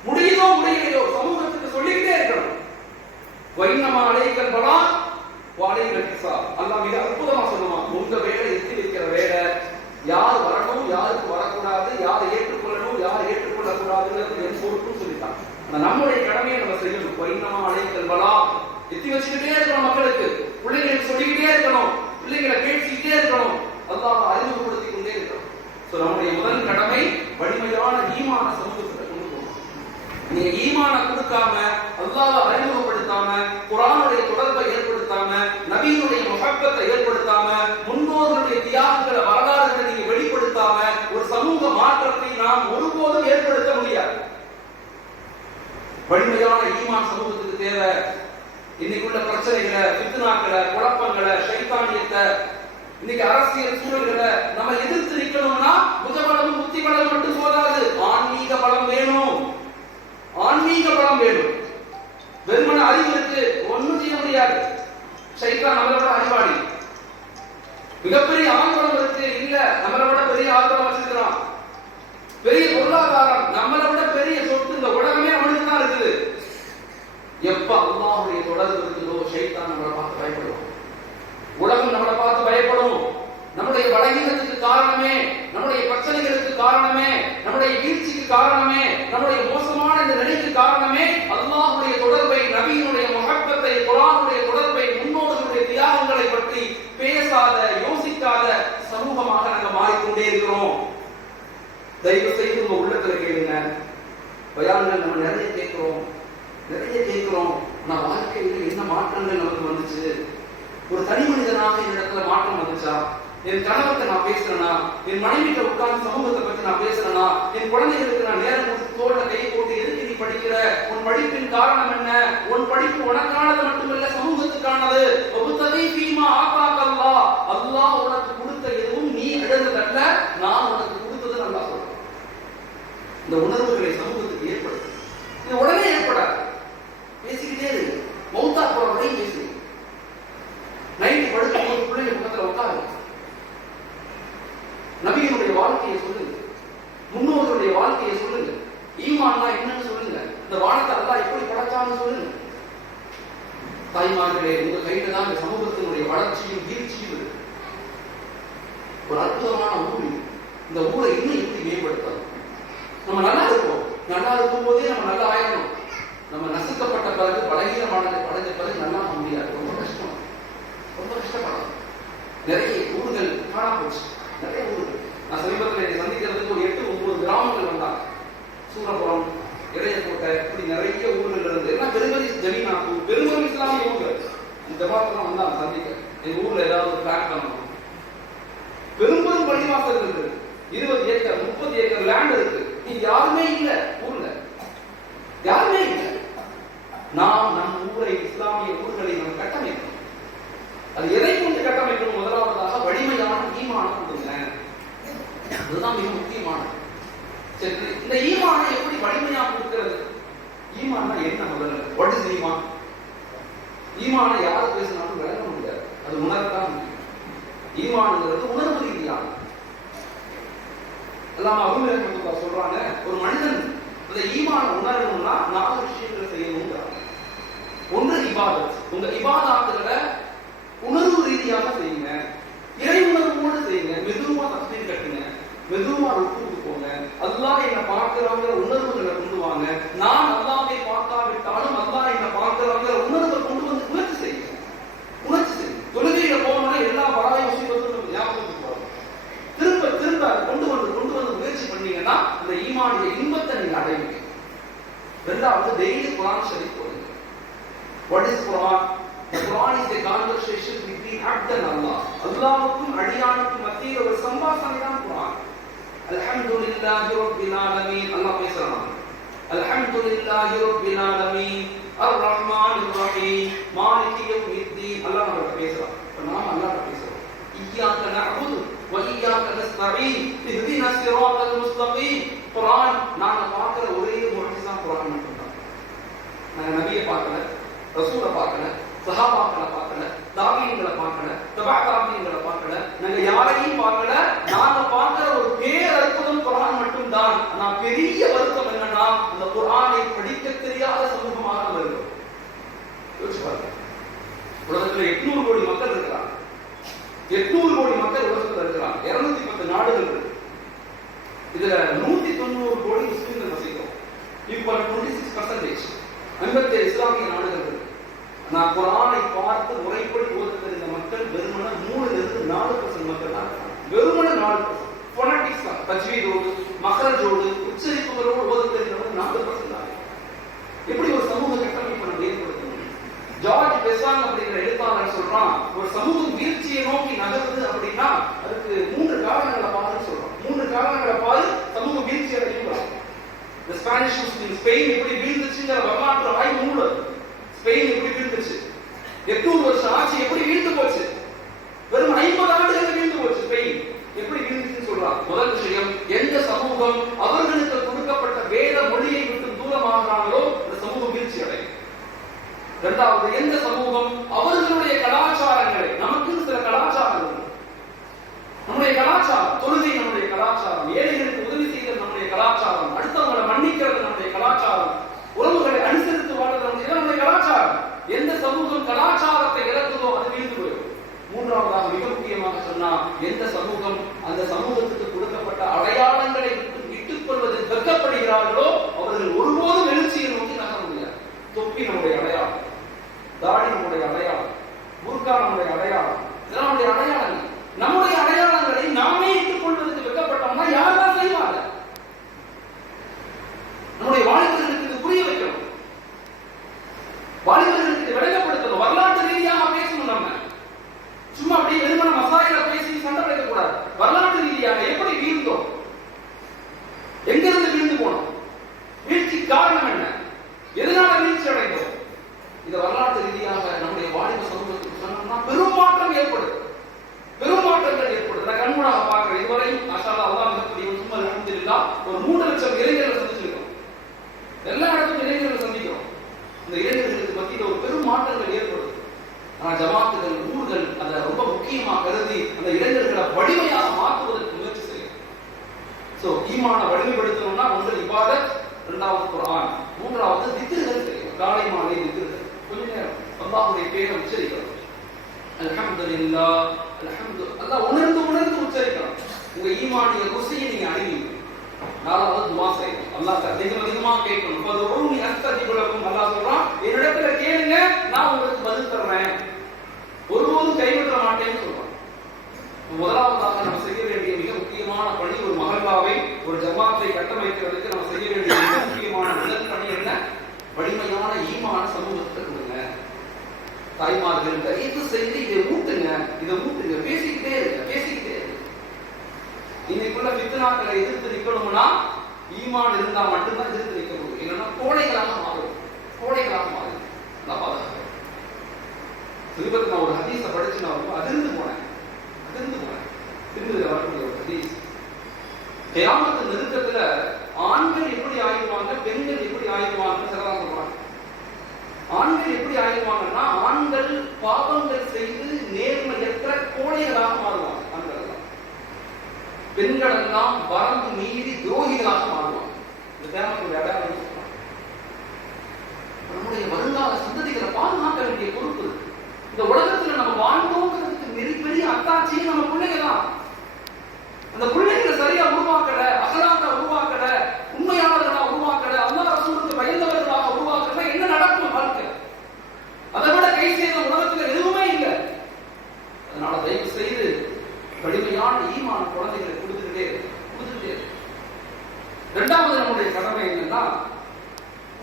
முடியுதோ முடியலையோ சமூகத்துக்கு சொல்லிக்கிட்டே இருக்கணும். வைன்னமா அலைக்கல் பலா வாழைகள் கிசா. அல்லாஹ் மிக அற்புதமா சொல்லுவான், உங்க வேலை எத்தி வைக்கிற வேலை. யார் வரணும், யாருக்கு வரக்கூடாது, யாரை ஏற்றுக்கொள்ளணும், யார் ஏற்றுக்கொள்ளக்கூடாதுங்கிறது என் பொறுப்புன்னு சொல்லிட்டான். ஆனா நம்முடைய கடமையை நம்ம செய்யணும். வைன்னமா அலைக்கல் பலா, எத்தி வச்சுக்கிட்டே இருக்கணும். மக்களுக்கு, பிள்ளைங்களுக்கு சொல்லிக்கிட்டே இருக்கணும், பிள்ளைங்களை பேசிக்கிட்டே இருக்கணும், அல்லாஹ் அறிமுகப்படுத்திக் கொண்டே இருக்கணும். நம்முடைய முதல் கடமை வலிமையான ஈமான சமூகத்தை கொண்டு போகணும். நீங்க ஈமான கொடுக்காம, அல்லாஹ்வை அறிமுகப்படுத்தாம, குர்ஆனுடைய தொடர்பை ஏற்படுத்தாம, நபியினுடைய முஹப்பத்தை ஏற்படுத்தாம, முன்னோர்களுடைய தியாகங்களை வரலாறுகளை நீங்க வெளிப்படுத்தாம ஒரு சமூக மாற்றத்தை நாம் ஒருபோதும் ஏற்படுத்த முடியாது. வலிமையான ஈமான் சமூகத்துக்கு தேவை. இன்னைக்குள்ள பிரச்சனைகளை, ஃபித்னாக்களை, குழப்பங்களை, ஷைத்தானியத்தை, இன்னைக்கு அரசியல் சூழல்களை நம்ம எதிர்த்து நிக்கணும்னா புஜபலம் புத்தி பலம் மட்டும் போதாது, ஆன்மீக பலம் வேணும். ஆன்மீக பலம் வேணும். வெறுமன அறிவு இருக்கு, ஒண்ணும் செய்ய முடியாது. ஷைத்தான் நம்மளை விட அறிவாளி. மிகப்பெரிய ஆழ்வலம் இருக்கு, இல்ல நம்மளை விட பெரிய ஆழ்வலம் வச்சிருக்கிறான். பெரிய பொருளாதாரம், நம்மளை விட பெரிய சொத்து, இந்த உலகமே அவனுக்கு தான் இருக்குது. எப்ப அல்லாஹ்வுடைய தொடர்பு இருக்குதோ ஷைத்தான் நம்மளை பார்த்து பயப்படுவான். உலகம் நம்மளை பார்த்து பயப்படும். நம்முடைய பலகீனத்துக்கு காரணமே, நம்முடைய பிரச்சனைகளுக்கு காரணமே, நம்முடைய வீழ்ச்சிக்கு காரணமே, நம்முடைய மோசமான இந்த நிலைக்கு காரணமே அல்லாஹ்வுடைய தொடர்பை, நபியினுடைய முஹப்பத்தை, குர்ஆனுடைய தொடர்பை, முன்னோர்களுடைய தியாகங்களை பற்றி பேசாத, யோசிக்காத சமூகமாக நாங்கள் மாறிக்கொண்டே இருக்கிறோம். தயவு செய்து உங்க உள்ளத்துல கேளுங்க. பயான்கள் நம்ம நிறைய கேட்கிறோம். ஆனா வாழ்க்கையில் என்ன மாற்றங்கள் நமக்கு வந்துச்சு? ஒரு தனி மனிதனாக இந்த இடத்துல மாற்றம் வந்துச்சா? என் கணவர்கிட்ட நான் பேசுறேனா? என் மனைவிட்ட உட்கார்ந்து சமூகத்தை பற்றி நான் பேசுறேனா? என் குழந்தைகளுக்கு நான் நேரம் கொடுத்து தோல்ல கை போட்டு எதுக்கு நீ படிக்கிற? உன் படிப்பின் காரணம் என்ன? உன் படிப்பு உனக்கானது மட்டுமல்ல, சமூகத்துக்கானது. ஒவ்வொருத்தரை ஃபீமா ஆகாக்கல்லா, அல்லாஹ் உனக்கு கொடுத்த எதுவும் நீ எழுதுதல்ல, நான் உனக்கு கொடுத்தது நல்லா சொல்றேன். இந்த உணர்வுகளை சமூகத்துக்கு ஏற்படுது. இது உடனே ஏற்படாது. பேசிக்கிட்டே இருக்கு, மௌத்தா போற வரையும் பேசு. நைட் படுக்கும் போது பிள்ளைங்க பக்கத்துல உட்காரு, நபியினுடைய வாழ்க்கையை சொல்லுங்க, முன்னோர்களுடைய வாழ்க்கையை சொல்லுங்க, ஈமான்னா என்னன்னு சொல்லுங்க, இந்த வானத்தை அல்லாஹ் எப்படி படைச்சான்னு சொல்லுங்க. தாய்மார்களே, உங்க கையில தான் இந்த சமூகத்தினுடைய வளர்ச்சியும் வீழ்ச்சியும் இருக்கு. ஒரு அற்புதமான ஊர். இந்த ஊரை இன்னும் எப்படி மேம்படுத்தணும்? நம்ம நல்லா இருப்போம், நல்லா இருக்கும் போதே நம்ம நல்லா ஆயிடணும். நம்ம நசுக்கப்பட்ட பிறகு, பலகீனமானதை படைஞ்ச பிறகு நல்லா முடியாது. ரொம்ப கஷ்டப்படலாம். நிறைய ஊர்கள் காணா போச்சு. நிறைய ஊர்கள் நான் சமீபத்தில் சந்திக்கிறதுக்கு ஒரு 8-9 கிராமங்கள் வந்தாங்க. சூரபுரம், இடையக்கோட்டை, இப்படி நிறைய ஊர்கள் இருந்து எல்லாம் பெருமதி ஜமீனாக்கும், பெருமதி இஸ்லாமிய ஊர்கள். இந்த பாத்திரம் வந்தாங்க சந்திக்க. எங்க ஊர்ல ஏதாவது ஒரு பிளான் பண்ணணும். பெரும்பெரும் பள்ளிவாசல் இருக்கு, 20 ஏக்கர் 30 ஏக்கர் லேண்ட் இருக்கு. நீ யாருமே இல்ல ஊர்ல, யாருமே இல்லை. நாம் நம் ஊரை, இஸ்லாமிய ஊர்களை நாம் கட்டமைக்கணும். அது எதை கொண்டு கட்டமைக்கணும்? முதலாவதாக வலிமையான ஈமானம் கொடுங்க. அதுதான் மிக முக்கியமானது. சரி, இந்த ஈமானை எப்படி வலிமையா கொடுக்கிறது? ஈமான்னா என்ன முதல்ல? வாட் இஸ் ஈமான்? ஈமானை யாரு பேசினாலும் விளங்க முடியாது, அது உணரத்தான் முடியும். ஈமான்ங்கிறது உணர்வு ரீதியான. அல்லாம அபூ சொல்றாங்க, ஒரு மனிதன் அந்த ஈமான உணரணும்னா 4 விஷயங்களை செய்யணும்ங்கிறாங்க. ஒன்று இபாதத். உங்க இபாதத்துகளை உணர்வு ரீதியாக செய்யுங்க, இறை உணர்வோடு செய்யுங்க. மெதுவா தஸ்பீஹ் கட்டுங்க, மெதுவா ருக்குக்கு போங்க. அல்லாஹ் என்ன பார்க்கிறாங்கிற உணர்வுகளை கொண்டு வாங்க. நான் அல்லாஹ்வை பார்க்காவிட்டாலும் அல்லாஹ் என்ன பார்க்கிறாங்கிற உணர்வை கொண்டு வந்து முயற்சி செய்யுங்க. தொழுகையில போனோம்னா எல்லா பராய முசீபத்தும் ஞாபகத்துக்கு வரும். திரும்ப திரும்ப கொண்டு வந்து முயற்சி பண்ணீங்கன்னா அந்த ஈமானுடைய இன்பத்தை நீங்க அடைவீங்க. இரண்டாவது, டெய்லி குர்ஆன் ஷரீஃப் போடுங்க. What is Quran? The Quran is a conversation between abd and Allah. அல்லாஹ்வுக்கும் அடியானுக்கும் மத்தியில் ஒரு சம்பாஷணை தான் குர்ஆன். அல்ஹம்துலில்லாஹி ரப்பில் ஆலமீன், அல்லாஹ் பேசுறான். அல்ஹம்துலில்லாஹி ரப்பில் ஆலமீன் அர் ரஹ்மானிர் ரஹீம் மாலிகி யௌமித்தீன், அல்லாஹ் நம்மகிட்ட பேசுறான். இப்ப நாம அல்லாஹ்ட்ட பேசுறோம். இய்யாக நஅபுது வ இய்யாக நஸ்தஈன் இஹ்தினஸ் ஸிராத்தல் முஸ்தகீம். குர்ஆன் நாம பார்க்கிற ஒரே முஅஜிஸா குர்ஆன் மட்டும்தான். நாங்க நபியை பார்க்கல, ரசூலை பார்க்கல, சஹாபாக்களை பார்க்கல, தாபீன்களை பார்க்கல, தபா தாபீன்களை பார்க்கல, நாங்க யாரையும் பார்க்கல. நாங்க பார்க்கிற ஒரு பேரற்புதம் குர்ஆன் மட்டும்தான். ஆனா பெரிய வருத்தம் என்னன்னா, அந்த குர்ஆனை படிக்க தெரியாத சமூகமாக நம்ம இருக்கிறோம். யோசிச்சு பாருங்க, உலகத்துல 800 கோடி மக்கள் இருக்கிறாங்க. 800 கோடி மக்கள் உலகத்துல இருக்கிறாங்க. 210 நாடுகள் இருக்கு. இதுல 190 கோடி முஸ்லிம்கள் வசிக்கிறோம். இப்ப 26% 57 இஸ்லாமிய நாடுகள் இருக்கு. நான் குர்ஆனை பார்த்து முறைப்படி ஓத தெரிந்த மக்கள் வெறுமன 3-4% மக்கள் தான் இருக்காங்க. வெறுமன 4%. ஃபோனடிக்ஸ் தான், தஜ்வீதோடு, மக்ரஜோடு, உச்சரிப்புகளோடு ஓத தெரிந்தவங்க 4% தான். டெசாங் அப்படிங்கிற எழுத்தாளர் சொல்றான், ஒரு சமூகம் வீழ்ச்சியை நோக்கி நகருது அப்படின்னா அதுக்கு 3 காரணங்களை பார்த்து சொல்றான். 3 காரணங்களை பார்த்து சமூகம் வீழ்ச்சி அடையும். The Spanish Muslims, ஸ்பெயின் எப்படி வீழ்ந்துச்சுங்கிற வரலாற்று ஆய்வு நூல். ஸ்பெயின் எப்படி வீழ்ந்துச்சு, 800 வருஷம் ஆட்சி எப்படி வீழ்ந்து போச்சு, வெறும் 50 ஆண்டுகள் வீழ்ந்து போச்சு ஸ்பெயின், எப்படி வீழ்ந்துச்சுன்னு சொல்றான். முதல் விஷயம், எந்த சமூகம் அவர்களுக்கு கொடுக்கப்பட்ட வேத மொழியை விட்டு தூரமாகிறாங்களோ அந்த சமூகம் வீழ்ச்சி அடையும். இரண்டாவது, எந்த சமூகம் அவர்களுடைய கலாச்சாரங்களை, நமக்கு சில கலாச்சாரங்கள், நம்முடைய கலாச்சாரம், தொழுகை நம்முடைய கலாச்சாரம், ஏழைகளுக்கு உதவி செய்தல் நம்முடைய கலாச்சாரம், அடுத்தவங்களை மன்னிக்கிறது நம்முடைய கலாச்சாரம், உறவுகளை அனுசரித்து வாழ்வது நம்முடைய கலாச்சாரம். எந்த சமூகம் கலாச்சாரத்தை இழக்குதோ அது வீழ்ந்து போயிடும். மூன்றாவதாக மிக முக்கியமாக சொன்னா, எந்த சமூகம் அந்த சமூகத்துக்கு கொடுக்கப்பட்ட அடையாளங்களை விட்டுக் கொள்வதில் வெட்கப்படுகிறார்களோ அவர்கள் ஒருபோதும் எழுச்சியை நோக்கி நகர முடியாது. தொப்பி நம்முடைய அடையாளம், தாடி நம்முடைய அடையாளம், புர்கா நம்முடைய அடையாளம், இதெல்லாம் நம்முடைய அடையாளங்கள். நம்முடைய அடையாளங்களை நாமே இட்டுக் கொள்வதற்கு வெட்கப்பட்டோம்னா யாரெல்லாம் செய்வாங்க? நம்முடைய வாலிபர்களுக்கு இது புரிய வைக்கணும், வாலிபர்களுக்கு விளங்கப்படுத்தணும், வரலாற்று ரீதியாக பேசணும். நம்ம சும்மா அப்படியே வெறுமன மசாயில பேசி சண்டை வைக்க கூடாது. வரலாற்று ரீதியாக எப்படி வீழ்ந்தோம், எங்கிருந்து வீழ்ந்து போனோம், வீழ்ச்சி காரணம் என்ன, எதனால வீழ்ச்சி அடைந்தோம், இந்த வரலாற்று ரீதியாக நம்முடைய வாலிப சமூகத்துக்கு சொன்னோம்னா பெரும் மாற்றம் ஏற்படும், பெரும் மாற்றங்கள் ஏற்படும். நான் கண்மூடாக பார்க்கிறேன். இதுவரை மாஷாஅல்லாஹ் அல்லாஹ் மிகப்பெரிய சும்மா அல்ஹம்துலில்லாஹ் ஒரு 3 லட்சம் இளைஞர்களை சந்திச்சிருக்கோம். எல்லா இடத்துக்கும் இளைஞர்களை சந்திக்கிறோம். இந்த இளைஞர்களுக்கு மத்தியில் ஒரு பெரும் மாற்றங்கள் ஏற்படும். ஆனா ஜமாத்துகள், ஊர்கள் அதை ரொம்ப முக்கியமாக கருதி அந்த இளைஞர்களை வலிமையாக மாற்றுவதற்கு முயற்சி செய்யும். சோ ஈமான வலிமைப்படுத்தணும்னா ஒன்று இபாதத், இரண்டாவது குர்ஆன், மூன்றாவது திக்ருகள் செய்யும். காலை மாலை திக்ருகள், கொஞ்ச நேரம் அல்லாஹ்வுடைய பெயரை உச்சரிக்கணும். அல்ஹம்துலில்லாஹ், அல்லாஹ் உணர்ந்து உச்சரிக்கணும். உங்க ஈமானிய ருசியை நீங்க அடைவீங்க. நாலாவது துஆ செய்யணும். அல்லாஹ் அதிகமா கேட்கணும். ஃபதுஊனி அஸ்தஜிபு லக்கும், அல்லாஹ் சொல்றான், என்னிடத்துல கேளுங்க நான் உங்களுக்கு பதில் தர்றேன், ஒருபோதும் கைவிட மாட்டேன்னு சொல்றான். முதலாவதாக நம்ம செய்ய வேண்டிய மிக முக்கியமான பணி, ஒரு மஹல்லாவை, ஒரு ஜமாத்தை கட்டமைக்கிறதுக்கு நம்ம செய்ய வேண்டிய மிக முக்கியமான முதல் பணி என்ன? வலிமையான ஈமான சமூகத்தை கொடுங்க. தாய்மார்கள் தயவு செய்து இதை ஊட்டுங்க, பேசிக்கிட்டே இருங்க. இன்னைக்குள்ள ஃபித்னாக்களை எதிர்த்து நிற்கணும்னா ஈமான் இருந்தா மட்டும்தான் எதிர்த்து நிற்க முடியும். இல்லைன்னா கோடைகளாக மாறும். நான் பாதுகாக்கிறேன். சமீபத்தில் நான் ஒரு ஹதீஸை படிச்சு நான் ரொம்ப அதிர்ந்து போனேன். திரும்பி வரக்கூடிய ஒரு ஹதீஸ், கியாமத்து நெருக்கத்துல ஆண்கள் எப்படி ஆயிடுவாங்க, பெண்கள் எப்படி ஆயிடுவாங்க சிலதான் சொல்றாங்க. ஆண்கள் எப்படி ஆயிடுவாங்கன்னா, ஆண்கள் பாவங்கள் செய்து நேர்மையற்ற கோடைகளாக மாறுவாங்க. ஆண்கள் எல்லாம், பெண்கள் எல்லாம் வரம்பு மீறி துரோகிகளாக மாறுவாங்க. இந்த கியாமத்துடைய அடையாளம் சொல்றாங்க. நம்முடைய வருங்கால சந்ததிகளை பாதுகாக்க வேண்டிய பொறுப்பு இருக்கு. இந்த உலகத்துல நம்ம வாழ்ந்தோங்கிறதுக்கு மிகப்பெரிய அத்தாட்சியும் நம்ம பிள்ளைங்க தான். அந்த பிள்ளைகளை சரியா உருவாக்கல, அகலாக உருவாக்கல, உண்மையாளர்களா உருவாக்கல, அல்லாஹ் ரசூலுக்கு பயந்தவர்களாக உருவாக்கல, என்ன நடக்கும் வாழ்க்கை? அதை விட கை செய்த உலகத்துல எதுவுமே இல்லை. அதனால தயவு செய்து வலிமையான ஈமான குழந்தைகளை கொடுத்துக்கிட்டே. இரண்டாவது நம்முடைய கடமை என்னன்னா,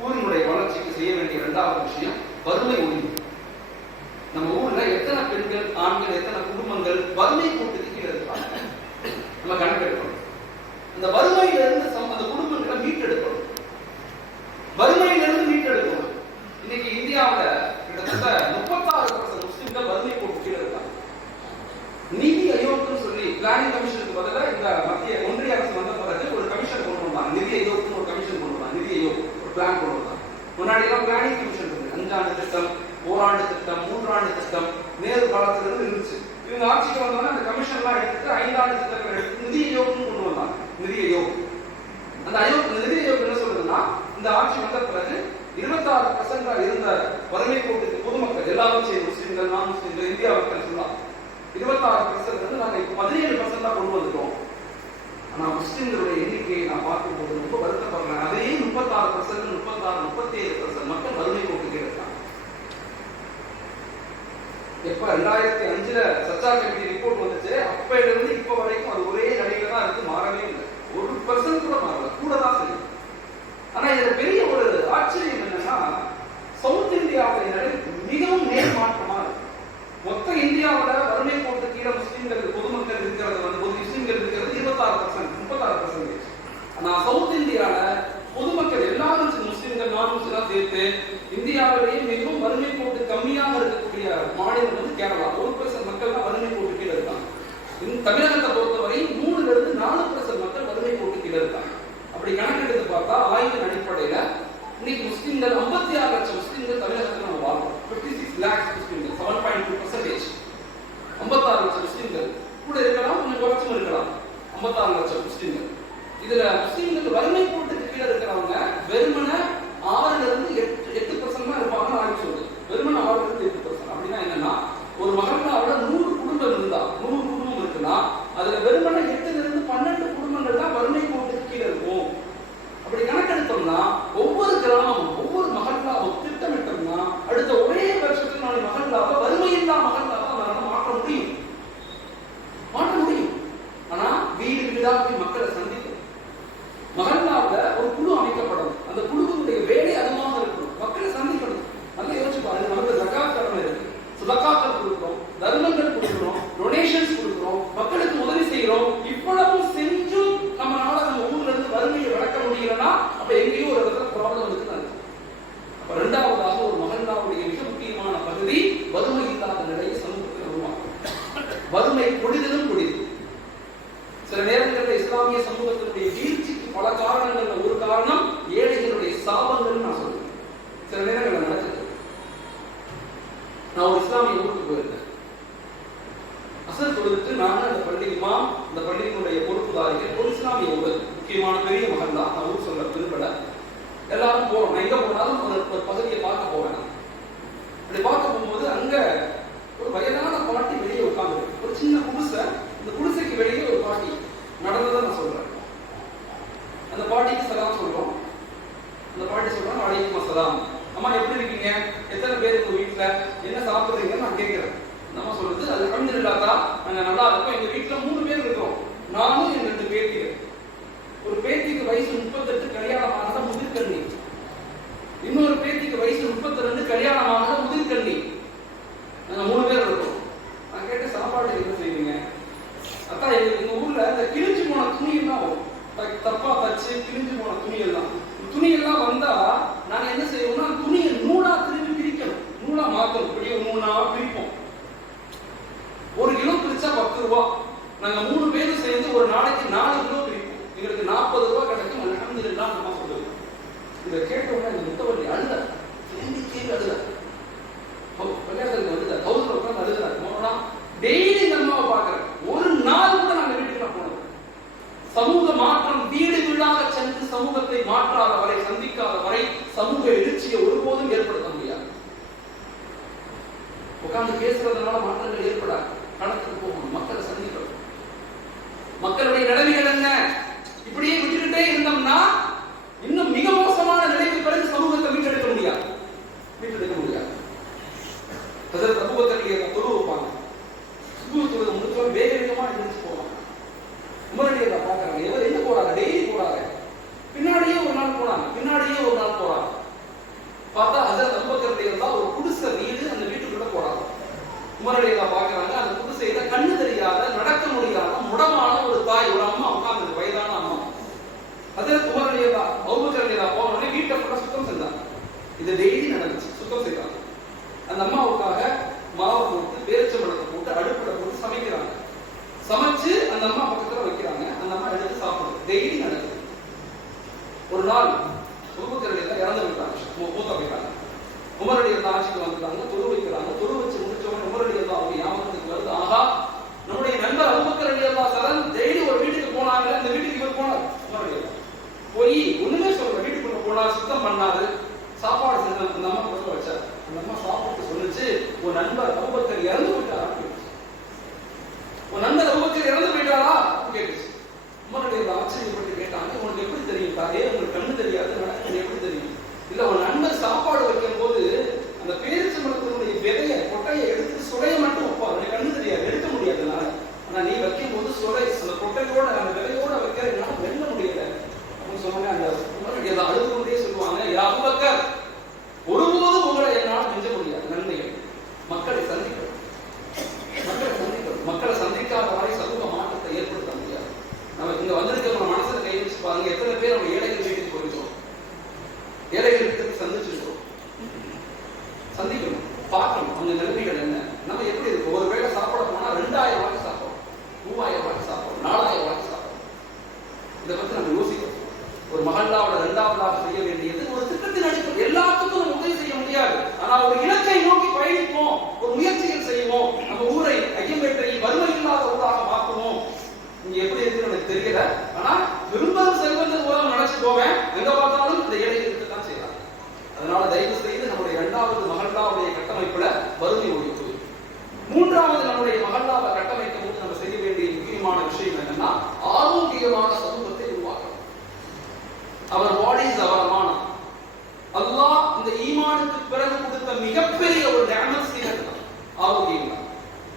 ஊரினுடைய வளர்ச்சிக்கு செய்ய வேண்டிய இரண்டாவது விஷயம் வறுமை ஒழிப்பு. நம்ம ஊர்ல எத்தனை பெண்கள், ஆண்கள், எத்தனை குடும்பங்கள் வறுமை கூட்டுக்கு கீழே இருக்காங்க நம்ம கணக்கெடுக்கணும். அந்த வறுமையிலிருந்து அந்த குடும்பங்களை மீட்டெடுக்கணும். இன்னைக்கு இந்தியாவில் கிட்டத்தட்ட 36% முஸ்லிம்கள் வறுமை கோட்டுக்கு கீழே இருக்காங்க. நிதி ஆயோக்னு சொல்லி பிளானிங் கமிஷனுக்கு பதிலாக இந்த மத்திய ஒன்றிய அரசு வந்த பிறகு ஒரு கமிஷன் கொண்டு வந்தாங்க. நிதி ஆயோக்னு ஒரு கமிஷன் கொண்டு வந்தாங்க. நிதி ஆயோக் ஒரு பிளான் கொண்டு வந்தாங்க. முன்னாடி எல்லாம் பிளானிங் கமிஷன் இருந்தது. 5 ஆண்டு திட்டம், 1 ஆண்டு திட்டம், 3 ஆண்டு திட்டம், நேரு காலத்திலிருந்து இருந்துச்சு. இவங்க ஆட்சிக்கு வந்தோன்னா அந்த கமிஷன் எல்லாம் எடுத்துட்டு 5 ஆண்டு திட்டங்கள் எடுத்து நிதி ஆயோக்னு கொண்டு வந்தாங்க. நிதி ஆயோக், அந்த நிதி ஆயோக் என்ன சொல்றதுன்னா, இந்த ஆட்சி வந்த பிறகு 26% இருந்த வறுமை கோட்டுக்கு பொதுமக்கள் எல்லாரும் சேர்ந்து, முஸ்லிம்கள், நான் முஸ்லிம்கள், இந்தியா மக்கள் சொல்லலாம், 26% நாங்க இப்ப 17% கொண்டு வந்துட்டோம். ஆனா முஸ்லிம்களுடைய எண்ணிக்கையை நான் பார்க்கும்போது ரொம்ப வருத்தப்படுறேன். அதே 36%, 36, 37% மக்கள் வறுமை கோட்டுக்கு இருக்காங்க. எப்ப 2005 சர்ச்சா கமிட்டி ரிப்போர்ட் வந்துச்சு, அப்பையில இருந்து இப்ப வரைக்கும் அது ஒரே நிலையில தான் இருக்கு, மாறவே இல்லை. 1% கூட மாறல, கூட தான் செய்யும். ஆனா இதுல பெரிய ஒரு ஆச்சரியம் என்னன்னா, சவுத் இந்தியாவுடைய நிலை மிகவும் நேர்மாறான சவுத் இந்தியால பொதுமக்கள் எல்லாரும் முஸ்லிம்கள் நான் முஸ்லிம் சேர்த்து இந்தியாவிலேயே மிகவும் வறுமை கோட்டு கம்மியாக இருக்கக்கூடிய மாநிலம் வந்து கேரளா. 1% மக்கள் தான் வறுமை கோட்டு கீழே இருக்காங்க. தமிழகத்தை பொறுத்தவரை 3-4% மக்கள் வறுமை கோட்டு கீழே இருக்காங்க. அப்படி கணக்கெடுத்து பார்த்தா ஆய்வின் அடிப்படையில இன்னைக்கு முஸ்லிம்கள் 56 லட்சம் முஸ்லிம்கள் தமிழகத்தில் நம்ம வாழ்றோம். 56 lakhs முஸ்லிம்கள், 7.2%. 56 லட்சம் முஸ்லிம்கள் கூட இருக்கலாம், கொஞ்சம் குறைச்சும் இருக்கலாம். 56 லட்சம் முஸ்லிம்கள். இதுல முஸ்லிம்கள் வறுமை கோட்டுக்கு கீழே இருக்கிறவங்க வெறுமன 6-8% தான் இருப்பாங்கன்னு ஆய்வு சொல்லுது. வெறுமன 6-8%. அப்படின்னா என்னன்னா, ஒரு மகல்லாவோட 100 குடும்பம் இருந்தா, 100 குடும்பம் இருக்குன்னா அதுல வெறுமன 8-12 குடும்பங்கள் தான் வறுமை கோட்டுக்கு கீழே இருக்கும். அப்படி கணக்கெடுத்தோம்னா ஒவ்வொரு கிராமமும் ஒவ்வொரு மகல்லாவும் திட்டமிட்டோம்னா அடுத்த ஒரே வருஷத்துல நாளை மகல்லாவை வறுமையில்லா மகல்லாவை மாற்ற முடியும். ஆனா வீடு வீடாக மக்களை சந்திக்கும். மகல்லாவில் ஒரு குழு அமைக்கப்படும். அந்த குழுவுடைய வேலை அதுவாக இருக்கணும். மக்களை சந்திக்கணும். நல்லா யோசிச்சு பாருங்க. நமக்கு ஜகாத் கடமை இருக்கு, சதகாக்கள் கொடுக்கிறோம், தர்மங்கள் கொடுக்கிறோம், டொனேஷன்ஸ் கொடுக்கிறோம், மக்களுக்கு உதவி செய்யறோம். இவ்வளவு செஞ்சும் நம்மளால நம்ம ஊர்ல இருந்து வறுமையை விளக்க முடியலன்னா அப்ப எங்கேயோ ஒரு இடத்துல ப்ராப்ளம் இருக்குன்னு. அப்ப இரண்டாவதாக ஒரு மகல்லாவுடைய மிக முக்கியமான பகுதி வறுமை இல்லாத நிலையை சமூகத்தில் உருவாக்கும். வறுமை கொடிதிலும் கொடிது. சில நேரங்களில் இஸ்லாமிய சமூகத்தினுடைய வீழ்ச்சிக்கு பல காரணங்கள்ல ஒரு காரணம் ஏழைகளுடைய சாபங்கள் நான் சொல்றேன். சில நேரங்களில் நடக்குது. நான் ஒரு இஸ்லாமிய ஊருக்கு போயிருந்தேன். அசர் தொழுதுட்டு நான் அந்த பள்ளிக்குமா இந்த பள்ளியினுடைய பொறுப்புதாரிகள் ஒரு இஸ்லாமிய ஊர், முக்கியமான பெரிய மகன் தான். நான் ஊர் சொல்ல விரும்பல. எல்லாரும் போறோம். நான் எங்க போனாலும் ஒரு பகுதியை பார்க்க போவேன். அப்படி பார்க்க போகும்போது அங்க ஒரு வயதான பாட்டி வெளியே உட்கார்ந்து, ஒரு சின்ன குடிசை. இந்த குடிசைக்கு வெளியே ஒரு பாட்டி நடந்ததை நான் சொல்றேன். அந்த பாட்டிக்கு சலாம் சொல்றோம். அந்த பாட்டி சொல்றாங்க, அலைக்கும் அஸ்ஸலாம். அம்மா எப்படி இருக்கீங்க? எத்தனை பேர் உங்க வீட்டுல என்ன சாப்பிடுறீங்கன்னு நான் கேட்கிறேன். நம்ம சொல்றது அது அல்ஹம்துலில்லாஹ், நாங்க நல்லா இருக்கோம். எங்க வீட்டுல 3 பேர் இருக்கோம். நானும் என் 2 பேத்திகள். ஒரு பேத்திக்கு வயசு 38, கல்யாணம் ஆனத முதிர்கண்ணி. இன்னொரு பேத்திக்கு வயசு 32, கல்யாணம் ஆனத முதிர்கண்ணி. நாங்க 3 பேர் இருக்கோம். நான் கேட்ட சாப்பாடு என்ன செய்வீங்க? அத்தா எங்க ஊர்ல இந்த கிழிஞ்சு போன துணி எல்லாம் வரும். தப்பா தச்சு கிழிஞ்சு போன துணி எல்லாம் வந்தா நாங்க என்ன செய்வோம்னா துணியை நூலா திருப்பி பிரிக்கணும், நூலா மாத்தணும். இப்படி ஒரு 3 நாளா பிரிப்போம். 1 கிலோ பிரிச்சா 10 ரூபாய். நாங்க 3 பேரும் சேர்ந்து ஒரு நாளைக்கு 4 கிலோ பிரிப்போம். எங்களுக்கு 40 ரூபாய் கிடைக்கும். அல்ஹம்துலில்லாஹ் நம்ம சொல்லுவோம். இதை கேட்டோம்னா இந்த முத்தவள்ளி அழுத, கேள்வி அழுத, கல்யாணத்துக்கு வந்து தௌசண்ட் உட்காந்து அழுதுறாங்க. டெய்லி இந்த அம்மாவை பார்க்கிறேன். ஒரு நாள் கூட நாங்க வீட்டுக்கு போனோம். சமூக மாற்றம் வீடு வீடாக சென்று சமூகத்தை மாற்றாத வரை, சந்திக்காத வரை சமூக எழுச்சியை ஒருபோதும் ஏற்படுத்த முடியாது. உட்கார்ந்து பேசுறதுனால மாற்றங்கள் ஏற்படாது. களத்துக்கு போகணும், மக்களை சந்திக்கணும். மக்களுடைய நிலைமைகள் என்ன? இப்படியே விட்டுக்கிட்டே இருந்தோம்னா இன்னும் மிக மோசமான நிலைக்கு பிறகு சமூகத்தை மீட்டெடுக்க முடியாது. அபூபக்கர் தொழு வைப்பாங்க. சுபூஹ் முடிச்சோம் வேக வேகமா எழுந்திருச்சு போவாங்க. உமரடியை பார்க்கறாங்க. எவர் எங்க போறாங்க? டெய்லி போறாங்க. பின்னாடியே ஒரு நாள் போறாங்க. பார்த்தா ஹஜ்ரத் அபூபக்கர் ரலியல்லாஹு ஒரு குடிசை வீடு, அந்த வீட்டுக்குள்ள போறாங்க. உமரடியை பார்க்கறாங்க. அந்த குடிசையில கண்ணு தெரியாத, நடக்க முடியாத, முடமான ஒரு தாய், ஒரு அம்மா உட்கார்ந்து, வயதான அம்மா. ஹஜ்ரத் உமரடியல்லாஹு அபூபக்கர் ரலியல்லாஹு போன உடனே வீட்டை ஃபுல்லா சுத்தம் செஞ்சாங்க. இது டெய்லி நடந்துச்சு. சுத்தம் செய்றாங்க. அந்த அம்மாவுக்காக மாவு போட்டு, பேரிச்சம்பழத்தை போட்டு, அடுப்புல போட்டு சமைக்கிறாங்க. சமைச்சு அந்த அம்மா பக்கத்துல வைக்கிறாங்க. அந்த அம்மா எடுத்து சாப்பிடுறது டெய்லி நடக்குது. ஒரு நாள் அபூபக்கர் ரலியல்லாஹு இறந்து விட்டாங்க, மூத்தா போயிட்டாங்க. உமர் ரலியல்லாஹு ஆட்சிக்கு வந்துட்டாங்க, தொழு வைக்கிறாங்க. தொழு வச்சு முடிச்சவங்க உமர் ரலியல்லாஹு ஞாபகத்துக்கு வருது, ஆஹா நம்முடைய நண்பர் அபூபக்கர் ரலியல்லாஹு சதன் டெய்லி ஒரு வீட்டுக்கு போனாங்க. அந்த வீட்டுக்கு இவர் போனார். உமர் ரலியல்லாஹு போய் ஒண்ணுமே சொல்ல, வீட்டுக்குள்ள போனார், சுத்தம் பண்ணாரு, சாப்பாடு செஞ்சு அந்த அம்மா பக்கத்துல வச்சார். அந்த அம்மா சாப்பிட்டு சொல்லிச்சு, ஒரு நண்பர் அபூபக்கர் இறந்து போயிட்டாரா கேட்டுச்சு. ஒரு நண்பர் அபூபக்கர் இறந்து போயிட்டாரா கேட்டுச்சு. உமர் ரலியல்லாஹு ஆச்சரியப்பட்டு கேட்டாங்க, உங்களுக்கு எப்படி தெரியும் தாயே? உங்களுக்கு கண்ணு தெரியாது, நடக்க எப்படி தெரியும்? இல்ல, ஒரு நண்பர் சாப்பாடு வைக்கும் போது அந்த பேரிச்சம்பழத்தினுடைய விதைய கொட்டையை எடுத்து சுளைய மட்டும் வைப்பார். எனக்கு கண்ணு தெரியாது, எடுக்க முடியாதுனால. ஆனா நீ வைக்கும் போது சுளை அந்த கொட்டையோட அந்த விதையோட வைக்கிற என்னால வெல்ல முடியல அப்படின்னு சொன்னாங்க. அந்த உமர் ரலியல்லாஹு அழுது கொண்டே சொல்லுவாங்க, யா அபூபக்கர், ஒருபோதும் உங்களை என்னால் மிஞ்ச முடியாது. நன்மைகள் மக்களை சந்திக்கணும். மக்களை சந்திக்காத வரை சமூக மாற்றத்தை ஏற்படுத்த முடியாது. நம்ம இங்க வந்திருக்க மனசுல கை வச்சு பாருங்க, எத்தனை பேர் நம்ம ஏழைகள் வீட்டுக்கு போயிருக்கோம், ஏழைகள் வீட்டுக்கு சந்திச்சிருக்கோம். சந்திக்கணும், பார்க்கணும் அவங்க நிலைமைகள் என்ன, நம்ம எப்படி இருக்கும். ஒரு வேளை சாப்பிட போனா 2000 ரூபாய்க்கு சாப்பிடும், 3000 ரூபாய்க்கு சாப்பிடும், 4000 ரூபாய்க்கு சாப்பிடும். இதை பத்தி நம்ம யோசிக்கிறோம். ஒரு மகல்லாவோட 2வதாக செய்ய வேண்டியது ஒரு திட்டத்தின் அடிப்படை. எல்லாத்துக்கும் நம்ம உதவி செய்ய முடியாது, ஆனா ஒரு இலக்கை நோக்கி பயணிப்போம், ஒரு முயற்சிகள் செய்வோம். நம்ம ஊரை ஐயம்பேட்டை வறுமை இல்லாத ஊராக மாற்றுவோம். இங்க எப்படி இருக்குன்னு எனக்கு தெரியல, ஆனா பெரும்பாலும் செல்வந்தர் மூலம் நினைச்சு போவேன், எங்க பார்த்தாலும் இந்த ஏழைகளுக்கு தான் செய்யலாம். அதனால தயவு செய்து நம்முடைய 2வது மகல்லாவுடைய கட்டமைப்புல வறுமை ஒழிப்பு. 3வது நம்முடைய மகல்லாவை கட்டமைக்கும் போது நம்ம செய்ய வேண்டிய முக்கியமான விஷயம் என்னன்னா, ஆரோக்கியமான சமூகத்தை உருவாக்கணும். அவர் பாடிஸ் அவர் அமானம். அல்லாஹ் இந்த ஈமானுக்கு பிறகு கொடுத்த மிகப்பெரிய ஒரு டேமேஜ் ஆரோக்கியம்.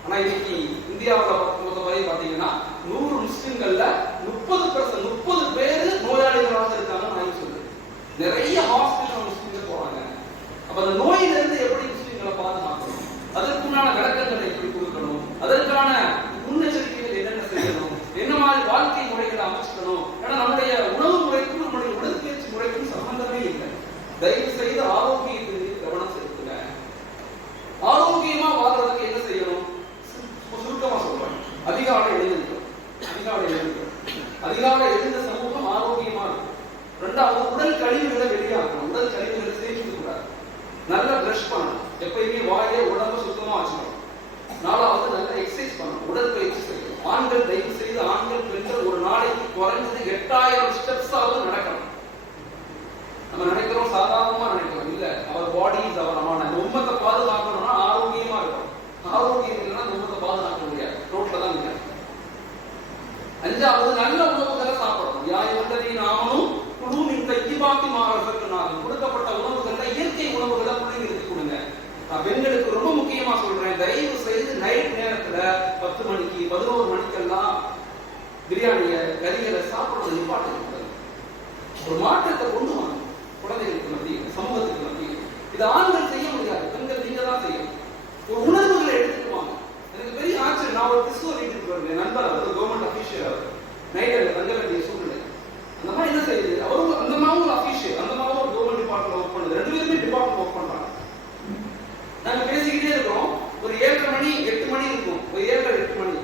ஆனா இன்னைக்கு இந்தியாவில் பொறுத்தவரை பாத்தீங்கன்னா 100 முஸ்லிம்கள்ல 30% பேர் நோயாளிகளாக இருக்காங்கன்னு நான் சொல்றேன். நிறைய ஹாஸ்பிட்டல் முஸ்லிம்கள் போறாங்க. அப்ப அந்த நோயில இருந்து எப்படி முஸ்லிம்களை பாதுகாக்கணும், அதற்குண்டான விளக்கங்களை எப்படி கொடுக்கணும், அதற்கான முன்னெச்சரிக்கைகள் என்னென்ன செய்யணும், என்ன மாதிரி வாழ்க்கை முறைகளை அமைச்சுக்கணும். ஏன்னா நம்முடைய உணவு முறைக்கும் நம்முடைய உடற்பயிற்சி முறைக்கும் சம்பந்தமே இல்லை. தயவு செய்து ஆரோக்கியத்தின் மீது கவனம் செலுத்துங்க. ஆரோக்கியமா வாழ்றதுக்கு என்ன செய்யணும் சுருக்கமா சொல்றேன். அதிகாலை எழுந்திருக்கும், அதிகாலை எழுந்த சமூகம் ஆரோக்கியமா இருக்கும். 2வது உடல் கழிவுகளை வெளியாகணும், உடல் கழிவுகளை சேமிக்க கூடாது. நல்லா பிரஷ் பண்ணணும், எப்பயுமே வாயை உடம்பு சுத்தமா வச்சுக்கணும். 4வது நல்லா எக்ஸசைஸ் பண்ணணும், உடற்பயிற்சி செய்யணும். ஆண்கள் தயவு செய்து ஆண்கள் பெண்கள் ஒரு நாளைக்கு குறைஞ்சது 8000 ஸ்டெப்ஸ் ஆவது நடக்கணும். நம்ம நினைக்கிறோம் சாதாரணமா நினைக்கிறோம், இல்ல. அவர் பாடி இஸ் அவர் அமானம். உம்மத்தை பாதுகாக்கணும்னா ஆரோக்கியமா இருக்கும். ஆரோக்கியம் இல்லைன்னா உம்மத்தை பாதுகாக்க முடியாது, ரோட்ல தான் இருக்காது. 5வது நல்ல உணவுகளை சாப்பிடணும். யாயவந்ததி நாமனும் குழுவின் தையிபாக்கி மாறதுக்குனாலும் கொடுக்கப்பட்ட உணவுகளை இயற்கை உணவுகளை பிள்ளைங்களுக்கு கொடுங்க. பெண்களுக்கு ரொம்ப முக்கியமா சொல்றேன், தயவு செய்து நைட் நேரத்துல 10 மணிக்கு 11 மணிக்கெல்லாம் பிரியாணிய கறிகளை சாப்பிடுறது நிப்பாட்டு. ஒரு மாற்றத்தை கொண்டு வாங்க குழந்தைகளுக்கு மத்தியில், சமூகத்துக்கு மத்தியில். இது ஆண்கள் செய்ய முடியாது, பெண்கள் நீங்க தான் செய்யணும். ஒரு உணர்வுகளை எடுத்துக்குவாங்க. எனக்கு பெரிய ஆச்சரியம், நான் ஒரு கிறிஸ்துவ வீட்டுக்கு போயிருந்தேன், நண்பர் அவர் கவர்மெண்ட் அபிஷியல், அவர் நைட் தங்க வேண்டிய சூழ்நிலை. அந்த மாதிரி என்ன செய்யுது, அவரும் அந்த மாதிரி ஒரு அபிஷியல், அந்த மாதிரி ஒரு கவர்மெண்ட் டிபார்ட்மெண்ட் ஒர்க் பண்ணுது. 2 பேருமே டிபார்ட்மெண்ட் ஒர்க் பண்றாங்க. நாங்க பேசிக்கிட்டே இருக்கோம். ஒரு 7:30 மணி 8 மணி இருக்கும், ஒரு 7:30 8 மணி,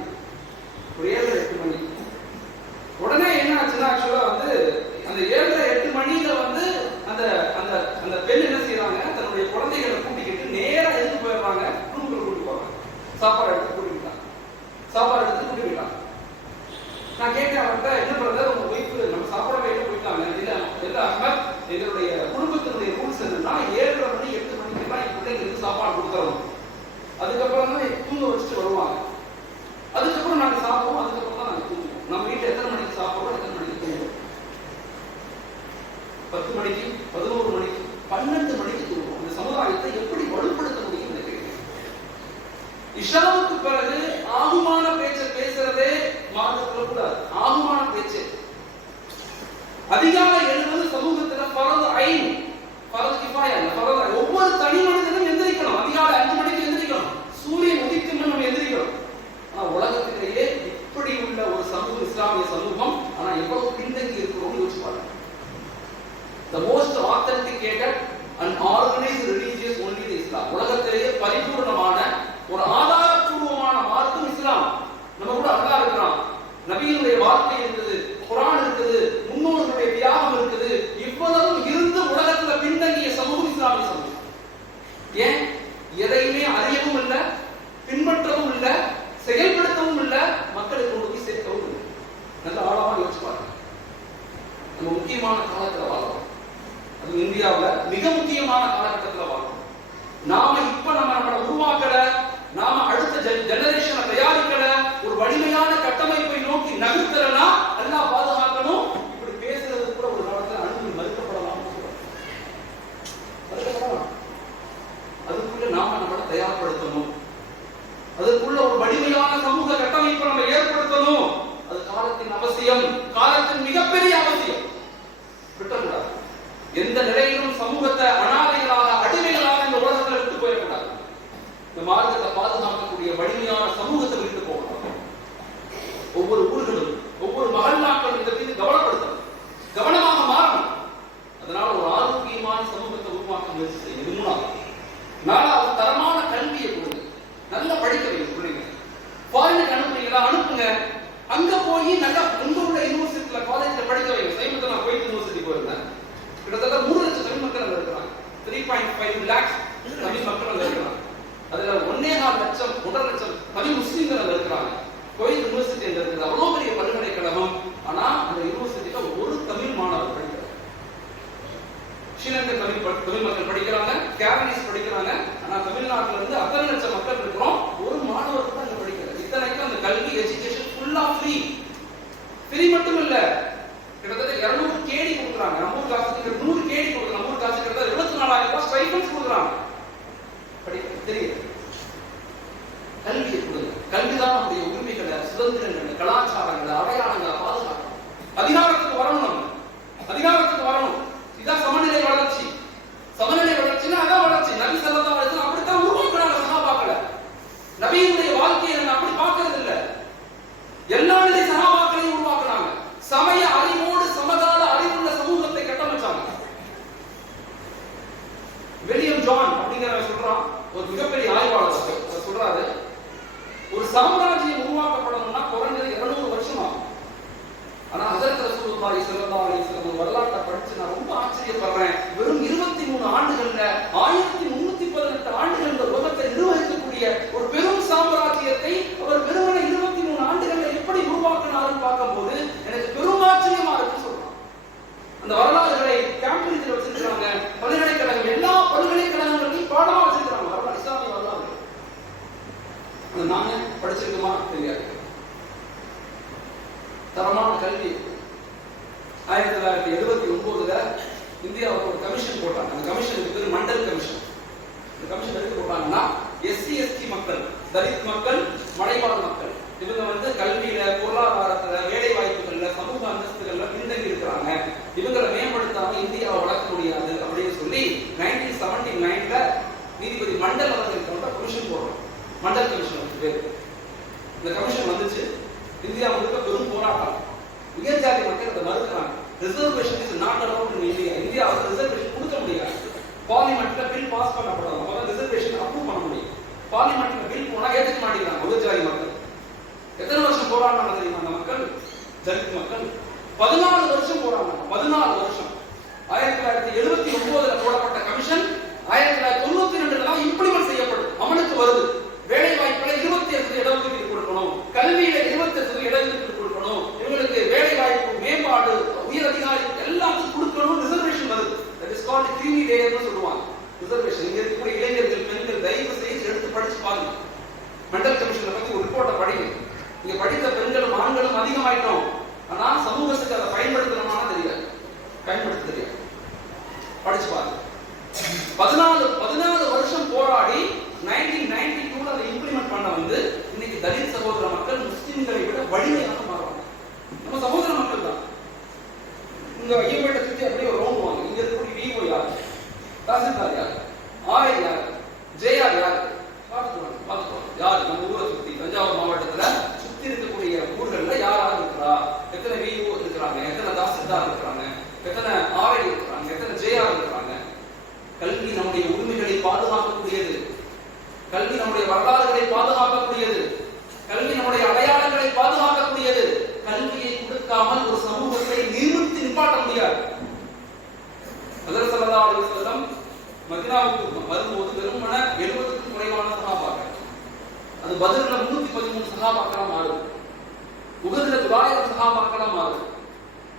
ஒரு 7:30 8 மணி. உடனே என்ன ஆச்சுன்னா, ஆக்சுவலா வந்து அந்த 7:30 8 மணியில வந்து அந்த அந்த அந்த பெண் என்ன செய்யறாங்க, தன்னுடைய குழந்தைகளை கூட்டிக்கிட்டு நேரா எதுக்கு போயிடுறாங்க, ரூமுக்குள்ள கூட்டி போறாங்க. சாப்பாடு எடுத்து கூட்டிக்கிட்டாங்க, சாப்பாடு எடுத்து கூட்டி போயிட்டாங்க. நான் கேட்டேன் அவர்கிட்ட, என்ன பிரதர் உங்க ஒய்ஃப் நம்ம சாப்பிட போயிட்டு போயிட்டாங்க. இல்ல இல்ல அஹ்மத், எங்களுடைய குடும்பத்தினுடைய ரூல்ஸ் என்னன்னா 7:30 மணி 8 மணிக்கெல்லாம் என் பிள்ளைங்களுக்கு சாப்பாடு கொடுத்துறோம். அதுக்கப்புறம் தான் தூங்க வச்சுட்டு வருவாங்க. அதுக்கப்புறம் நாங்க சாப்பிடுவோம், அதுக்கப்புறம் தான் நாங்க தூங்குவோம். நம்ம வீட்டுல எத்தனை மணிக்கு சாப்பிடுறோம், எத்தனை மணிக்கு தூங்குவோம்? 10 மணிக்கு 11 மணிக்கு 12 மணிக்கு தூங்குவோம். இந்த சமுதாயத்தை எப்படி வலுப்படுத்த முடியும்? இஸ்லாமுக்கு பிறகு ஆகுமான பேச்சை பேசுறதே மார்க்கத்துல கூடாது. ஆகுமான பேச்சு அதிகாலை எழுவது சமூகத்துல ஃபரது ஐன், ஃபரது கிஃபாயா இல்ல, ஃபரது ஐன். ஒவ்வொரு தனி மனிதனும் எந்திரிக்கணும். அதிகாலை 5 மணிக்கு எந்திரிக்கணும், சூரியன் உதிக்கும் நம்ம எந்திரிக்கணும். ஆனா உலகத்திலேயே இப்படி உள்ள ஒரு சமூகம் இஸ்லாமிய சமூகம், ஆனா எவ்வளவு பின்தங்கி இருக்கிறோம்னு யோசிச்சு பாருங்க. The most authenticated and organized religious only is Islam. உலகத்திலேயே பரிபூர்ணமான ஒரு ஆதாரபூர்வமான மார்க்கம் இஸ்லாம். நம்ம கூட அல்லாஹ் இருக்கிறான், நபியினுடைய வாழ்க்கை இருக்குது, குர்ஆன் இருக்குது, முன்னோர்களுடைய தியாகம் இருக்குது. இவ்வளவும் இருந்து உலகத்துல பின்தங்கிய சமூகம் இஸ்லாமிய சமூகம். ஏன்? எதையுமே அறியவும் இல்லை, பின்பற்றவும் இல்லை, செயல்படுத்தவும் இல்லை, மக்களுக்கு கொண்டு போய் சேர்க்கவும் இல்லை. நல்ல ஆழமா யோசிச்சு பாருங்க. நம்ம முக்கியமான காலத்துல வாழ்றோம், அது இந்தியாவில் மிக முக்கியமான காலகட்டத்தில் வாழ்றோம். நாம இப்ப நம்ம உருவாக்கல, நாம அடுத்த ஜெனரேஷனை தயாரிக்கல, ஒரு வலிமையான கட்டமைப்பை நோக்கி நகர்த்தலனா அல்லாஹ் பாதுகாக்கணும். இப்படி பேசுறது கூட ஒரு காலத்துல அனுமதி மறுக்கப்படலாம். அதுக்குள்ள நாம நம்மளை தயார்படுத்தணும். அதுக்குள்ள ஒரு வலிமையான சமூக கட்டமைப்பை நம்ம ஏற்படுத்தணும். அது காலத்தின் அவசியம், காலத்தின் மிகப்பெரிய அவசியம். விட்டக்கூடாது. எந்த நிலையிலும் சமூகத்தை அனாதைகளாக அடிமைகளாக இந்த உலகத்தில் விட்டு போயிடக்கூடாது. இந்த மார்க்கத்தை பாதுகாக்கக்கூடிய வலிமையான சமூகத்தை விட்டு போகணும். ஒவ்வொரு ஊர்களும் ஒவ்வொரு மகல்லாக்களும் இதை மீது கவனப்படுத்தணும். இல்ல, கிட்டத்தட்ட 200 கேடி கொடுக்குறாங்க. நம்ம ஊர் காசுக்கு 100 கேடி கொடுக்குறாங்க. நம்ம ஊர் காசு கிட்டத்தட்ட 24,000 ரூபாய் ஸ்டைபண்ட்ஸ் கொடுக்குறாங்க. படிக்க தெரியுது. கல்வியை கொடுங்க. கல்விதான் நம்முடைய உரிமைகளை, சுதந்திரங்களை, கலாச்சாரங்களை, அடையாளங்களை பாதுகாக்கணும். அதிகாரத்துக்கு வரணும். நம்ம அதிகாரத்துக்கு வரணும். இதான் சமநிலை வளர்ச்சி. சமநிலை வளர்ச்சினா அதான் வளர்ச்சி. நபி ஸல்லல்லாஹு அலைஹி வஸல்லம் அப்படித்தான் உருவாக்குறாங்க சஹாபாக்களை. நபியினுடைய வாழ்க்கையை நம்ம அப்படி பார்க்கிறது இல்ல. எல்லா நிலை சஹாபாக்களையும் உருவாக்குறாங்க. சமய அறிவோடு சமகால அறிவுள்ள சமூகத்தை கட்டமைச்சாங்க. வில்லியம் ஜான் அப்படிங்கிறவன் சொல்றான், ஒரு மிகப்பெரிய ஆய்வாளர் சொல்றாரு, ஒரு சாம்ராஜ்யம் உருவாக்கப்படணும்னா குறைஞ்சது 200 வருஷம் ஆகும். ஆனா ஹஜ்ரத் ரசூலுல்லாஹி ஸல்லல்லாஹு அலைஹி வஸல்லம் வரலாற்றை படிச்சு நான் ரொம்ப ஆச்சரியப்படுறேன். வெறும் 23 ஆண்டுகள்ல 1318 ஆண்டுகள் உலகத்தை நிர்வகிக்கக்கூடிய ஒரு பெரும் சாம்ராஜ்யத்தை அவர் வெறுமனே 23 ஆண்டுகள்ல எப்படி உருவாக்கினார்னு பார்க்கும்போது எனக்கு பெரும் ஆச்சரியமா இருக்குன்னு சொல்றான். அந்த வரலாறுகளை கேம்பிரிட்ஜில் வச்சிருக்காங்க. பல்கலைக்கழகம், எல்லா பல்கலைக்கழகங்களையும் பாடமா வச்சிருக்காங்க வரலாறு, இஸ்லாமிய வரலாறு. நாங்க படிச்சிருக்கோமா தெரியாது. தரமான கல்வி 1979 இந்தியாவுக்கு ஒரு கமிஷன் போட்டாங்க. அந்த கமிஷனுக்கு பேர் மண்டல் கமிஷன். இந்த கமிஷன் எதுக்கு போட்டாங்கன்னா, எஸ்சி எஸ்டி மக்கள், தலித் மக்கள், மலைவாழ் மக்கள், இவங்க கல்வியில, பொருளாதாரத்துல, வேலை வாய்ப்புகள்ல, சமூக அந்தஸ்துகள்ல பின்தங்கி இருக்கிறாங்க. இவங்களை மேம்படுத்தாம இந்தியாவை வளர்க்க முடியாது அப்படின்னு சொல்லி 1979 நீதிபதி மண்டல் அவர்களுக்கு கமிஷன் போடுறோம். மண்டல் கமிஷன் பேர். இந்த கமிஷன் வந்துச்சு. இந்தியா முழுக்க பெரும் போராட்டம். உயர் ஜாதி மக்கள் அதை மறுக்கிறாங்க. Reservation is not allowed in India. இந்தியாவுக்கு ரிசர்வேஷன் கொடுக்க முடியாது. பார்லிமெண்ட்ல பில் பாஸ் பண்ணப்படும். அப்பதான் ரிசர்வேஷன் அப்ரூவ் பண்ண முடியும். பார்லிமெண்ட்ல பில் போனா ஏத்துக்க மாட்டேங்கிறாங்க உயர் ஜாதி மக்கள். எத்தனை வருஷம் போராடினாங்க தெரியுமா அந்த மக்கள்? தலித் மக்கள் 14 வருஷம் போராடினாங்க. 14 வருஷம். 1979 போடப்பட்ட கமிஷன் 1992 தான் இம்ப்ளிமெண்ட் செய்யப்படும், அமலுக்கு வருது. வேலை வாய்ப்புல 27% இடஒதுக்கீடு கொடுக்கணும், கல்வியில 27% இடஒதுக்கீடு கொடுக்கணும், இவங்களுக்கு வேலை வாய்ப்பு, மேம்பாடு, உயர் அதிகாரி எல்லாத்துக்கும் கொடுக்கணும். ரிசர்வேஷன் வருது. தட் இஸ் கால்ட் கிரீமி லேயர்னு சொல்லுவாங்க. ரிசர்வேஷன். இங்க இருக்கக்கூடிய இளைஞர்கள், பெண்கள் தயவு செய்து எடுத்து படிச்சு பாருங்க. மண்டல் கமிஷனை பத்தி ஒரு ரிப்போர்ட்டை படிங்க. இங்க படித்த பெண்களும் ஆண்களும் அதிகமாயிட்டோம். ஆனா சமூகத்துக்கு அதை பயன்படுத்தணும்னா தெரியாது, பயன்படுத்த தெரியாது. படிச்சு பாருங்க. 14 வருஷம் போராடி 1992 அதை இம்ப்ளிமெண்ட் பண்ண இன்னைக்கு தலித் சகோதர மக்கள் முஸ்லிம்களை விட வலிமையாக மாறுவாங்க. நம்ம சகோதர மக்கள் தான். இங்க ஐயப்பேட்டை சுத்தி அப்படியே ஒரு ரவுண்ட் வாங்க. இங்க இருக்கக்கூடிய விஓ யாரு, தாசில்தார் யாரு, ஆர்ஐ யாரு, ஜேஆர் யாரு, பார்த்துக்கோங்க. யாரு நம்ம ஊரை சுத்தி, தஞ்சாவூர் மாவட்டத்துல சுத்தி இருக்கக்கூடிய ஊர்கள்ல யாராவது இருக்கிறா, எத்தனை விஓ இருக்கிறாங்க, எத்தனை தாசில்தார் இருக்கிறாங்க, எத்தனை ஆர்ஐ இருக்கிறாங்க, எத்தனை ஜேஆர் இருக்கிறாங்க. கல்வி நம்முடைய உரிமைகளை பாதுகாக்கக்கூடியது. கல்வி நம்முடைய வரலாறுகளை பாதுகாக்கக்கூடியது. கல்வி நம்முடைய அடையாளங்களை பாதுகாக்கக்கூடியது. கல்வியை கொடுக்காமல் ஒரு சமூகத்தை நிறுத்தி நிப்பாட்ட முடியாது. ஹஜ்ரத் ஸல்லல்லாஹு அலைஹி வஸல்லம் மதீனாவுக்கு வரும்போது வெறுமனே 70க்கும் குறைவான சஹாபாக்கள். அது பத்ர்ல 313 சஹாபாக்களா மாறுது. உஹதுல 1000 சஹாபாக்களா மாறுது.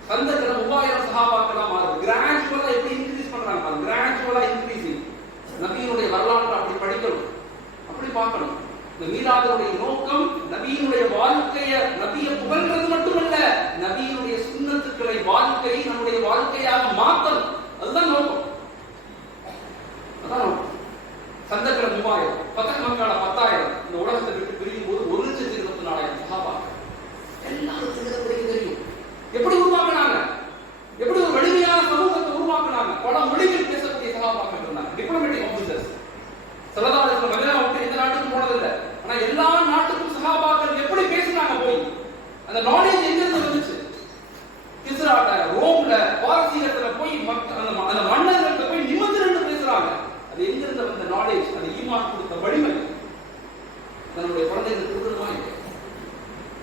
கந்தக்ல 3000 சஹாபாக்களா மாறுது. கிராஜுவலா எப்படி இன்க்ரீஸ் பண்றாங்க? கிராஜுவலா இன்க்ரீசிங். நபியினுடைய வரலாற்றை அப்படி படிக்கணும், அப்படி பார்க்கணும். இந்த மீலாதுடைய நோக்கம் நபியினுடைய வாழ்க்கையை, நபியை புகழ்றது மட்டுமல்ல, நபியினுடைய சுன்னத்துக்களை வாழ்க்கையை நம்முடைய வாழ்க்கையாக மாற்றணும். அதுதான் நோக்கம். அதான் நோக்கம். கந்தக்ல 3000, ஃபத்ஹ் மக்கால 10,000. இந்த உலகத்தை விட்டு பிரியும் போது 1,24,000 சஹாபாக்கள். எல்லாரும் தெரியும் எப்படி உருவாக்குனாங்க, எப்படி ஒரு வலிமையான சமூகத்தை உருவாக்குனாங்க. பல மொழிகள் பேசக்கூடிய சஹாபாக்கள் இருந்தாங்க, டிப்ளமேட்டிக் ஆபீசர்ஸ். ஸல்லல்லாஹு அலைஹி வஸல்லம் மதீனா விட்டு எந்த நாட்டுக்கும் போனதில்லை. ஆனா எல்லா நாட்டுக்கும் சஹாபாக்கள் எப்படி பேசினாங்க போய், அந்த நாலேஜ் எங்க இருந்து வந்துச்சு? கிஸ்ராட்ட, ரோம்ல, பாரசீகத்துல போய் அந்த மன்னர்கள்ட்ட போய் நிமிர்ந்து பேசுறாங்க. அது எங்க இருந்து வந்த நாலேஜ்? அது ஈமான் கொடுத்த வலிமை. நம்முடைய குழந்தைகளுக்கு கொடுக்கணுமா இல்லையா?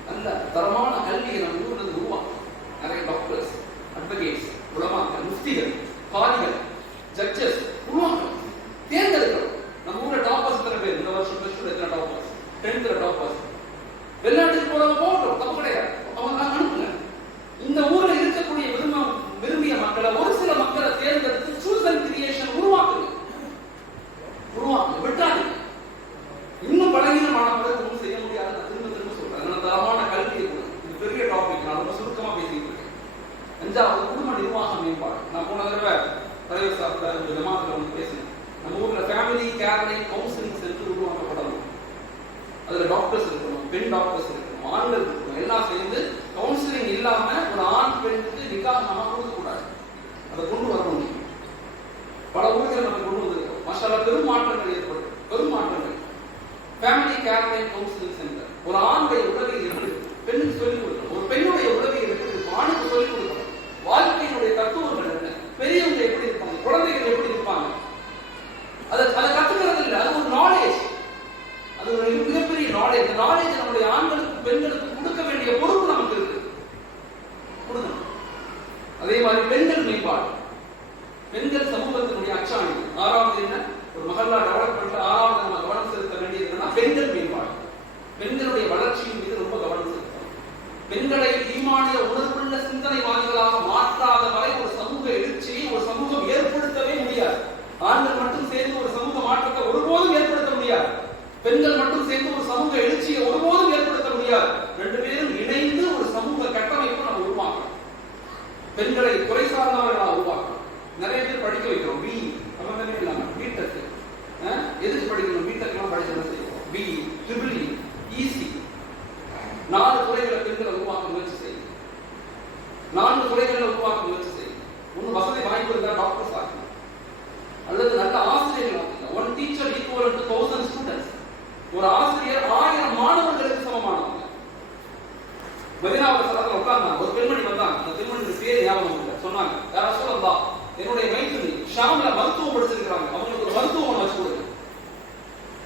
நல்ல தரமான கல்வியை நம்ம ஊர்ல இருந்து உருவாக்கும். நிறைய டாக்டர்ஸ், அட்வொகேட்ஸ், உலமாக்கள், முஃப்திகள், காரிகள், ஜட்ஜஸ் உருவாக்கணும், தேர்ந்தெடுக்கணும். நம்ம ஊர்ல டாப்பர்ஸ் எத்தனை பேர்? இந்த வருஷம் +2 எத்தனை டாப்பர்ஸ்? 10th toppers. வெளிநாட்டுக்கு போறவங்க போகட்டும், தப்பு கிடையாது, அவங்க அனுப்புங்க. இந்த ஊர்ல இருக்கக்கூடிய விரும்பிய மக்களை, ஒரு சில மக்களை தேர்ந்தெடுத்து சூஸ் அண்ட் கிரியேஷன் உருவாக்குங்க, விட்டாங்க. இன்னும் பலகீனமான பிறகு ஒன்றும் செய்ய முடியாது. திரும்ப திரும்ப சொல்றேன். தரமான கல்வியை, இது பெரிய டாபிக், நான் ரொம்ப சுருக்கமா பேசிட்டு இருக்கேன். 5வது குடும்ப நிர்வாக மேம்பாடு. நான் போன தடவை தலைவர் சாப்பிட்ட ஜமாத்துல வந்து பேசினேன். நம்ம ஊர்ல ஃபேமிலி கேர்லைன் கவுன்சிலிங் சென்டர் உருவாக்கப்படணும். அதுல டாக்டர்ஸ் இருக்கணும், பெண் டாக்டர்ஸ் இருக்கணும், ஆண்கள் இருக்கணும், எல்லாம் சேர்ந்து கவுன்சிலிங் இல்லாம ஒரு ஆண் பெண்ணுக்கு நிக்காஹ் நாம கொடுக்க கூடாது. அதை கொண்டு வரணும். பல ஊர்களை நம்ம கொண்டு வந்திருக்கோம். மாஷாஅல்லாஹ் பெரும் மாற்றங்கள் ஏற்படும். பெரும் மாற்றங்கள். Family careline counselling centre. ஒரு ஆணுடைய உளவியல் எப்படி பெண்ணுக்கு சொல்லிக் கொடுக்கணும், ஒரு பெண்ணுடைய உளவியல் எப்படி ஆணுக்கு சொல்லிக் கொடுக்கணும், வாழ்க்கையினுடைய தத்துவங்கள் என்ன, பெரியவங்க எப்படி இருப்பாங்க, குழந்தைகள் எப்படி இருப்பாங்க, அதை கத்துக்கிறது இல்லை. அது ஒரு நாலேஜ், அது ஒரு மிகப்பெரிய நாலேஜ். நாலேஜ் நம்முடைய ஆண்களுக்கு பெண்களுக்கு கொடுக்க வேண்டிய பொறுப்பு நமக்கு இருக்கு, கொடுக்கணும். அதே மாதிரி பெண்கள் மேம்பாடு, பெண்கள் சமூகத்தினுடைய அச்சாணி. 6வது என்ன, ஒரு மஹல்லா டெவலப்மெண்ட் 6வது நம்ம கவனம் செலுத்த வேண்டியது பெண்கள் மேம்பாடு. பெண்களுடைய வளர்ச்சியின் மீது ரொம்ப கவனம் செலுத்தணும். பெண்களை ஈமானிய உணர்வுள்ள சிந்தனைவாதிகளாக மாற்றாத வரை ஒரு சமூக எழுச்சியை ஒரு சமூகம் ஏற்படுத்தவே முடியாது. ஆண்கள் மட்டும் சேர்ந்து ஒரு சமூக மாற்றத்தை ஒருபோதும் ஏற்படுத்த முடியாது. பெண்கள் மட்டும் சேர்ந்து ஒரு சமூக எழுச்சியை ஒருபோதும் ஏற்படுத்த முடியாது. 2 பேரும் இணைந்து ஒரு சமூக கட்டமைப்பு நம்ம உருவாக்கணும். பெண்களை குறை சார்ந்தவர்களாக உருவாக்கணும். நிறைய பேர் படிக்க வைக்கிறோம். பி அவங்கமே இல்லாம பிடெக் எதுக்கு படிக்கணும்? பிடெக் எல்லாம் படிச்சு செய்யணும். பி ட்ரிபிள் ஈசி 4 துறைகளை பெண்களை உருவாக்க முயற்சி செய்யும். 4 துறைகளை உருவாக்க முயற்சி செய்யும். ஒன்று வசதி வாய்ப்பு இருந்தால் டாக்டர்ஸ் ஆகணும், அல்லது நல்ல ஆசிரியர்கள் ஆகணும். One teacher equal to 1000 students. ஒரு ஆசிரியர் 1000 மாணவர்களுக்கு சமமானவங்க. மதீனாவுல சலாத்துல உட்கார்ந்தாங்க. ஒரு பெண்மணி வந்தாங்க. அந்த பெண்மணிக்கு பேர் ஞாபகம் இல்லை. சொன்னாங்க, யா ரசூலல்லாஹ், என்னுடைய மைத்துனி ஷாம்ல மருத்துவம் படிச்சிருக்காங்க, அவங்களுக்கு ஒரு மருத்துவம் வச்சு கொடுங்க.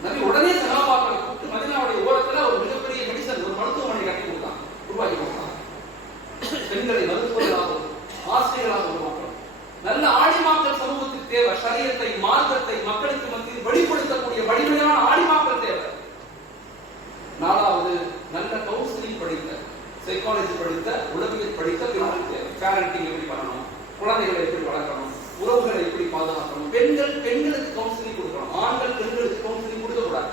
நபி உடனே சஹாபாக்களை கூப்பிட்டு மதீனாவுடைய ஓரத்துல ஒரு மிகப்பெரிய மெடிசன், ஒரு மருத்துவமனை கட்டி கொடுத்தாங்க, உருவாக்கி கொடுத்தாங்க. பெண்களை மருத்துவர்களாக ஆசிரியர்களாக உருவாக்கணும். நல்ல ஆலிமாக்கள் சமூகத்துக்கு தேவை. ஷரியத்தை மார்க்கத்தை மக்களுக்கு மத்தியில் வெளிப்படுத்தக்கூடிய வலிமையான ஆலிமாக்கள் தேவை. 4வது நல்ல கவுன்சிலிங் படித்த, சைக்காலஜி படித்த, உளவியல் படித்த பெண்கள் தேவை. பேரண்டிங் எப்படி பண்ணணும், குழந்தைகளை எப்படி வளர்க்கணும், உறவுகளை எப்படி பாதுகாக்கணும். பெண்களுக்கு கவுன்சிலிங் கொடுக்கணும். ஆண்கள் பெண்களுக்கு கவுன்சிலிங் கொடுக்க கூடாது.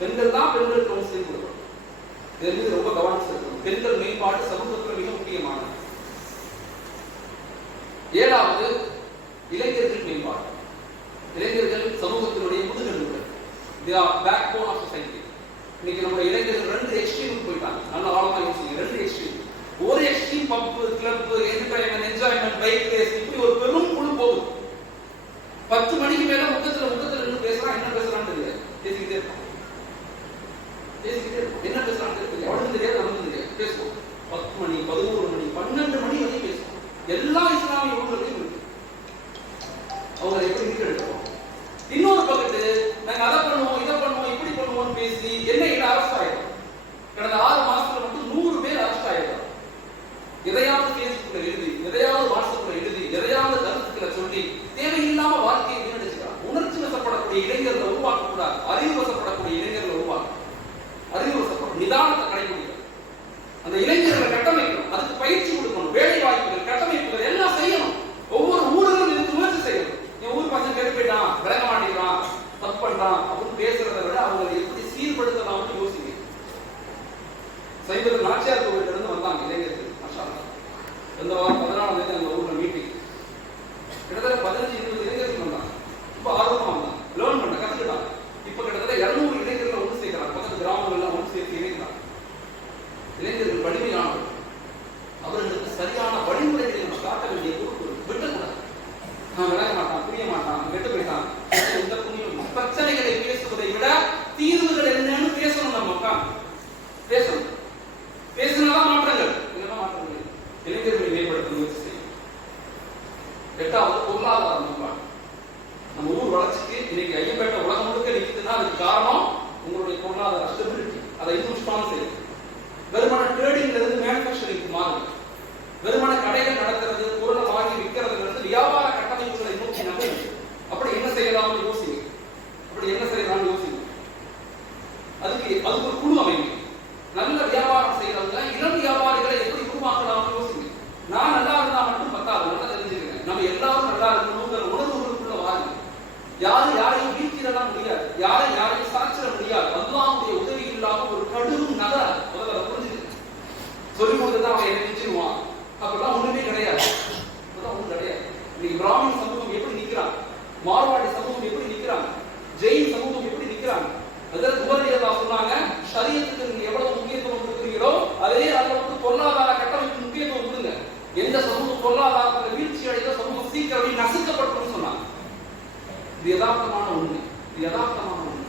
பெண்கள் தான் பெண்களுக்கு கவுன்சிலிங் கொடுக்கணும். இதன் மீது ரொம்ப கவனம் செலுத்தணும். பெண்கள் மேம்பாடு சமூகத்தில் மிக முக்கியமானது. 7வது இளைஞர்கள் மேம்பாடு. இளைஞர்கள் சமூகத்தினுடைய முதுகெலும்புகள். they are backbone of society. இன்னைக்கு நம்ம இளைஞர்கள் 2 எக்ஸ்ட்ரீமுக்கு போயிட்டாங்க. நல்ல ஆழமா யோசிங்க. 2 எக்ஸ்ட்ரீம். ஒரு extreme pub, club, entertainment, enjoyment, bike race, இப்படி ஒரு பெரும் குழு போகுது. 10 மணிக்கு மேல முகத்துல நின்று பேசுறான். என்ன பேசுறான்னு தெரியாது, பேசிக்கிட்டே இருப்பான். என்ன பேசுறான்னு தெரியாது, அவனுக்கு தெரியாது, நமக்கு தெரியாது, பேசுவோம். 10 மணி, 11 மணி, 12 மணி வரைக்கும் பேசுவோம். எல்லா இஸ்லாமிய ஊர்களையும் இருக்கு. அவங்க எப்படி எடுத்துவோம். இன்னொரு பக்கத்து நாங்க அதை பண்ணுவோம், இதை பண்ணுவோம், இப்படி பண்ணுவோம்னு பேசி என்ன அரெஸ்ட் ஆயிடும். கடந்த 6 மாசத்துல மட்டும் 100 பேர் அரெஸ்ட் ஆயிடும். எதையாவது பேஸ்புக்ல எழுதி, எதையாவது வாட்ஸ்அப்ல எழுதி, எதையாவது கருத்துக்களை சொல்லி தேவையில்லாம வாழ்க்கையை வீணடிச்சுக்கிறாங்க. உணர்ச்சி வசப்படக்கூடிய இளைஞர்களை உருவாக்க கூடாது. அறிவு வசப்படக்கூடிய இளைஞர்களை உருவாக்க, அறிவு வசப்படும் நிதானத்தை கடைபிடிக்கணும். அந்த இளைஞர்களை கட்டமைக்கணும். அதுக்கு பயிற்சி கொடுக்கணும். வேலை வாய்ப்புகள், கட்டமைப்புகள் எல்லாம் செய்யணும். ஒவ்வொரு ஊர்களும் இதுக்கு முயற்சி செய்யணும். என் ஊர் பசங்க கெட்டு போயிட்டான், விளங்க மாட்டேங்கிறான், தப்பு பண்றான் அப்படின்னு பேசுறதை விட அவங்களை எப்படி சீர்படுத்தலாம்னு யோசிங்க. சைபர் நாச்சியார் கோவில்ல இருந்து வந்தாங்க இளைஞர்கள். இந்த வாரம் 14ஆம் தேதி அந்த ஊர்ல மீட்டிங். கிட்டத்தட்ட 15-20 இளைஞர்கள் வந்தாங்க. ரொம்ப ஆர்வமா வந்தாங்க, லேர்ன் பண்ண கத்துக்கிட்டாங்க. இப்ப கிட்டத்தட்ட 200 இளைஞர்கள் ஒன்று சேர்க்கிறாங்க. பக்கத்து கிராமங்கள்லாம் ஒன்று சேர்த்து இணைக்கிறாங்க. இளைஞர்கள் வலிமையானவர்கள். அவர்களுக்கு சரியான வழிமுறைகளை நம்ம காட்ட வேண்டிய பொறுப்பு. விட்டக்கூடாது. நான் விளக்க மாட்டான், புரிய மாட்டான், கெட்டு போயிட்டான், இந்த புண்ணியம். பிரச்சனைகளை பேசுவதை விட தீர்வுகள் என்னன்னு பேசணும். நம்ம உட்காந்து பேசணும். பேசினாதான் மாற்றங்கள், இல்லைன்னா மாற்றங்கள். இளைஞர்களை மேம்படுத்த முயற்சி செய்யும். 8வது பொருளாதார மேம்பாடு. நம்ம ஊர் வளர்ச்சிக்கு இன்னைக்கு ஐயப்பேட்டை உலகம் முழுக்க நிற்குதுன்னா அதுக்கு காரணம் உங்களுடைய பொருளாதார ஸ்டெபிலிட்டி. அதை இன்னும் ஸ்ட்ராங் செய்யும். வெறுமன ட்ரேடிங்ல இருந்து மேனுஃபேக்சரிங் மாறுது. வெறுமன கடைகள் நடத்துறது, பொருளை வாங்கி விற்கிறதுல இருந்து வியாபார கட்டமைப்புகளை நோக்கி நகருது. அப்படி என்ன செய்யலாம்னு யோசிங்க. அப்படி என்ன செய்யலாம்னு யோசிங்க. அதுக்கு ஒரு குழு அமைங்க. நல்ல வியாபாரம் செய்யறவங்க இளம் வியாபாரிகளை எப்படி உருவாக்கலாம்னு யோசிங்க. நான் நல்லா இருந்தா மட்டும் பத்தாது, நல்லா தெரிஞ்சுக்கிறேன். நம்ம எல்லாரும் நல்லா இருக்கணுங்கிற உணர்வுகளுக்குள்ள வாருங்க. யாரையும் வீழ்த்திடலாம் முடியாது, யாரையும் சாட்சிட முடியாது. அல்லாஹ்வுடைய உதவி இல்லாம ஒரு கடுகும் நகர முதல்ல புரிஞ்சுக்க. சொல்லி கொடுத்துதான் அவன் என்ன நினைச்சிருவான். அப்பெல்லாம் ஒண்ணுமே கிடையாது. பொருளாதாரத்தில் வீழ்ச்சி அடைந்த சமூகம் சீக்கிரம் நசுக்கப்படும் சொன்னாங்க. இது யதார்த்தமான உண்மை. இது யதார்த்தமான உண்மை.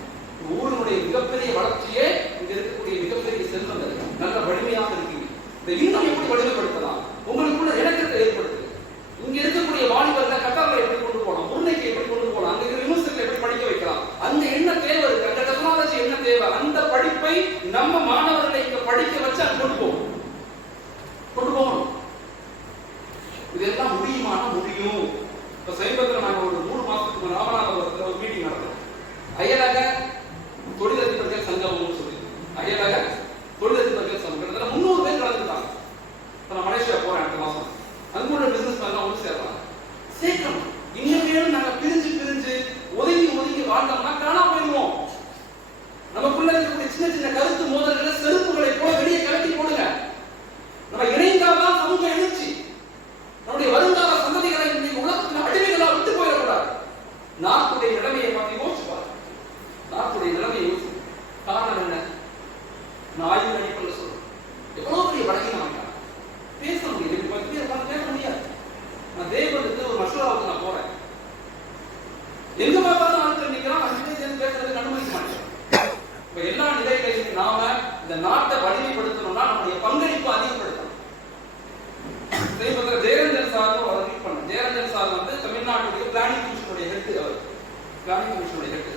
ஊரினுடைய மிகப்பெரிய வளர்ச்சியே இங்க இருக்கக்கூடிய மிகப்பெரிய செல்வங்கள் நல்ல வலிமையாக இருக்கீங்க. இந்த இன்னும் எப்படி வலிமைப்படுத்தலாம்? உங்களுக்குள்ள இணக்கத்தை ஏற்படுத்து. இங்க இருக்கக்கூடிய வாலிபர்களை கட்டாரில் எப்படி கொண்டு போகலாம், உருளைக்கு எப்படி கொண்டு போகலாம், அங்க இருக்கிற யூனிவர்சிட்டியில் எப்படி படிக்க வைக்கலாம், அந்த என்ன தேவை இருக்கு, அந்த டெக்னாலஜி என்ன தேவை, அந்த படிப்பை நம்ம மாணவர்களை இங்க படிக்க வச்சு அங்க கொண்டு போகணும். இதெல்லாம் முடியுமான முடியும். இப்ப சமீபத்தில் நாங்க ஒரு 3 மாசத்துக்கு ராமநாதபுரத்தில் ஒரு மீட்டிங் நடத்தோம். அயலக தொழிலதிபர்கள் சங்கம் சொல்லி, அயலக தொழிலதிபர்கள் சங்கம் கிட்டத்தட்ட 300 பேர் கலந்துட்டாங்க. இப்ப நான் மலேசியா போறேன் அடுத்த மாசம். அங்குள்ள பிசினஸ் மேன் ஒன்று சேர்றாங்க. சேர்க்கணும். இன்னும் நாங்க பிரிஞ்சு ஒதுங்கி வாழ்ந்தோம்னா காணா போயிடுவோம். நமக்குள்ள இருக்கக்கூடிய சின்ன சின்ன கருத்து மோதல்களை செருப்புகளை போல வெளியே கலட்டி போடுங்க. நம்ம இணைந்தாதான் சமூக எழுச்சி. நம்முடைய வருங்கால சந்ததிகளை இந்த உலகத்தில் அடிமைகளா விட்டு போயிடக்கூடாது. நாட்டுடைய நிலைமையை பார்த்து யோசிப்பார். நாட்டுடைய நிலைமையை யோசி. காரணம் என்ன? நான் ஆய்வு அடிப்படையில் சொல்றேன். எவ்வளவு பெரிய பலகீனம் பேச முடியாது. பேச முடியாது. நான் தேவனுக்கு ஒரு மசூராவுக்கு நான் போறேன். எங்க பார்த்தாலும் ஆட்கள் நிற்கிறான். பேசுறதுக்கு அனுமதிக்க மாட்டேன். இப்ப எல்லா நிலைகளையும் நாம இந்த நாட்டை வலிமைப்படுத்தணும்னா நம்முடைய பங்களிப்பு அதிகப்படுத்தணும். ஜெயரஞ்சன் சார் ரிலீட் பண்ண. ஜெயரஞ்சன் சார் வந்து தமிழ்நாட்டுடைய பிளானிங் கமிஷனுடைய ஹெட். அவர் பிளானிங் கமிஷனுடைய ஹெட்.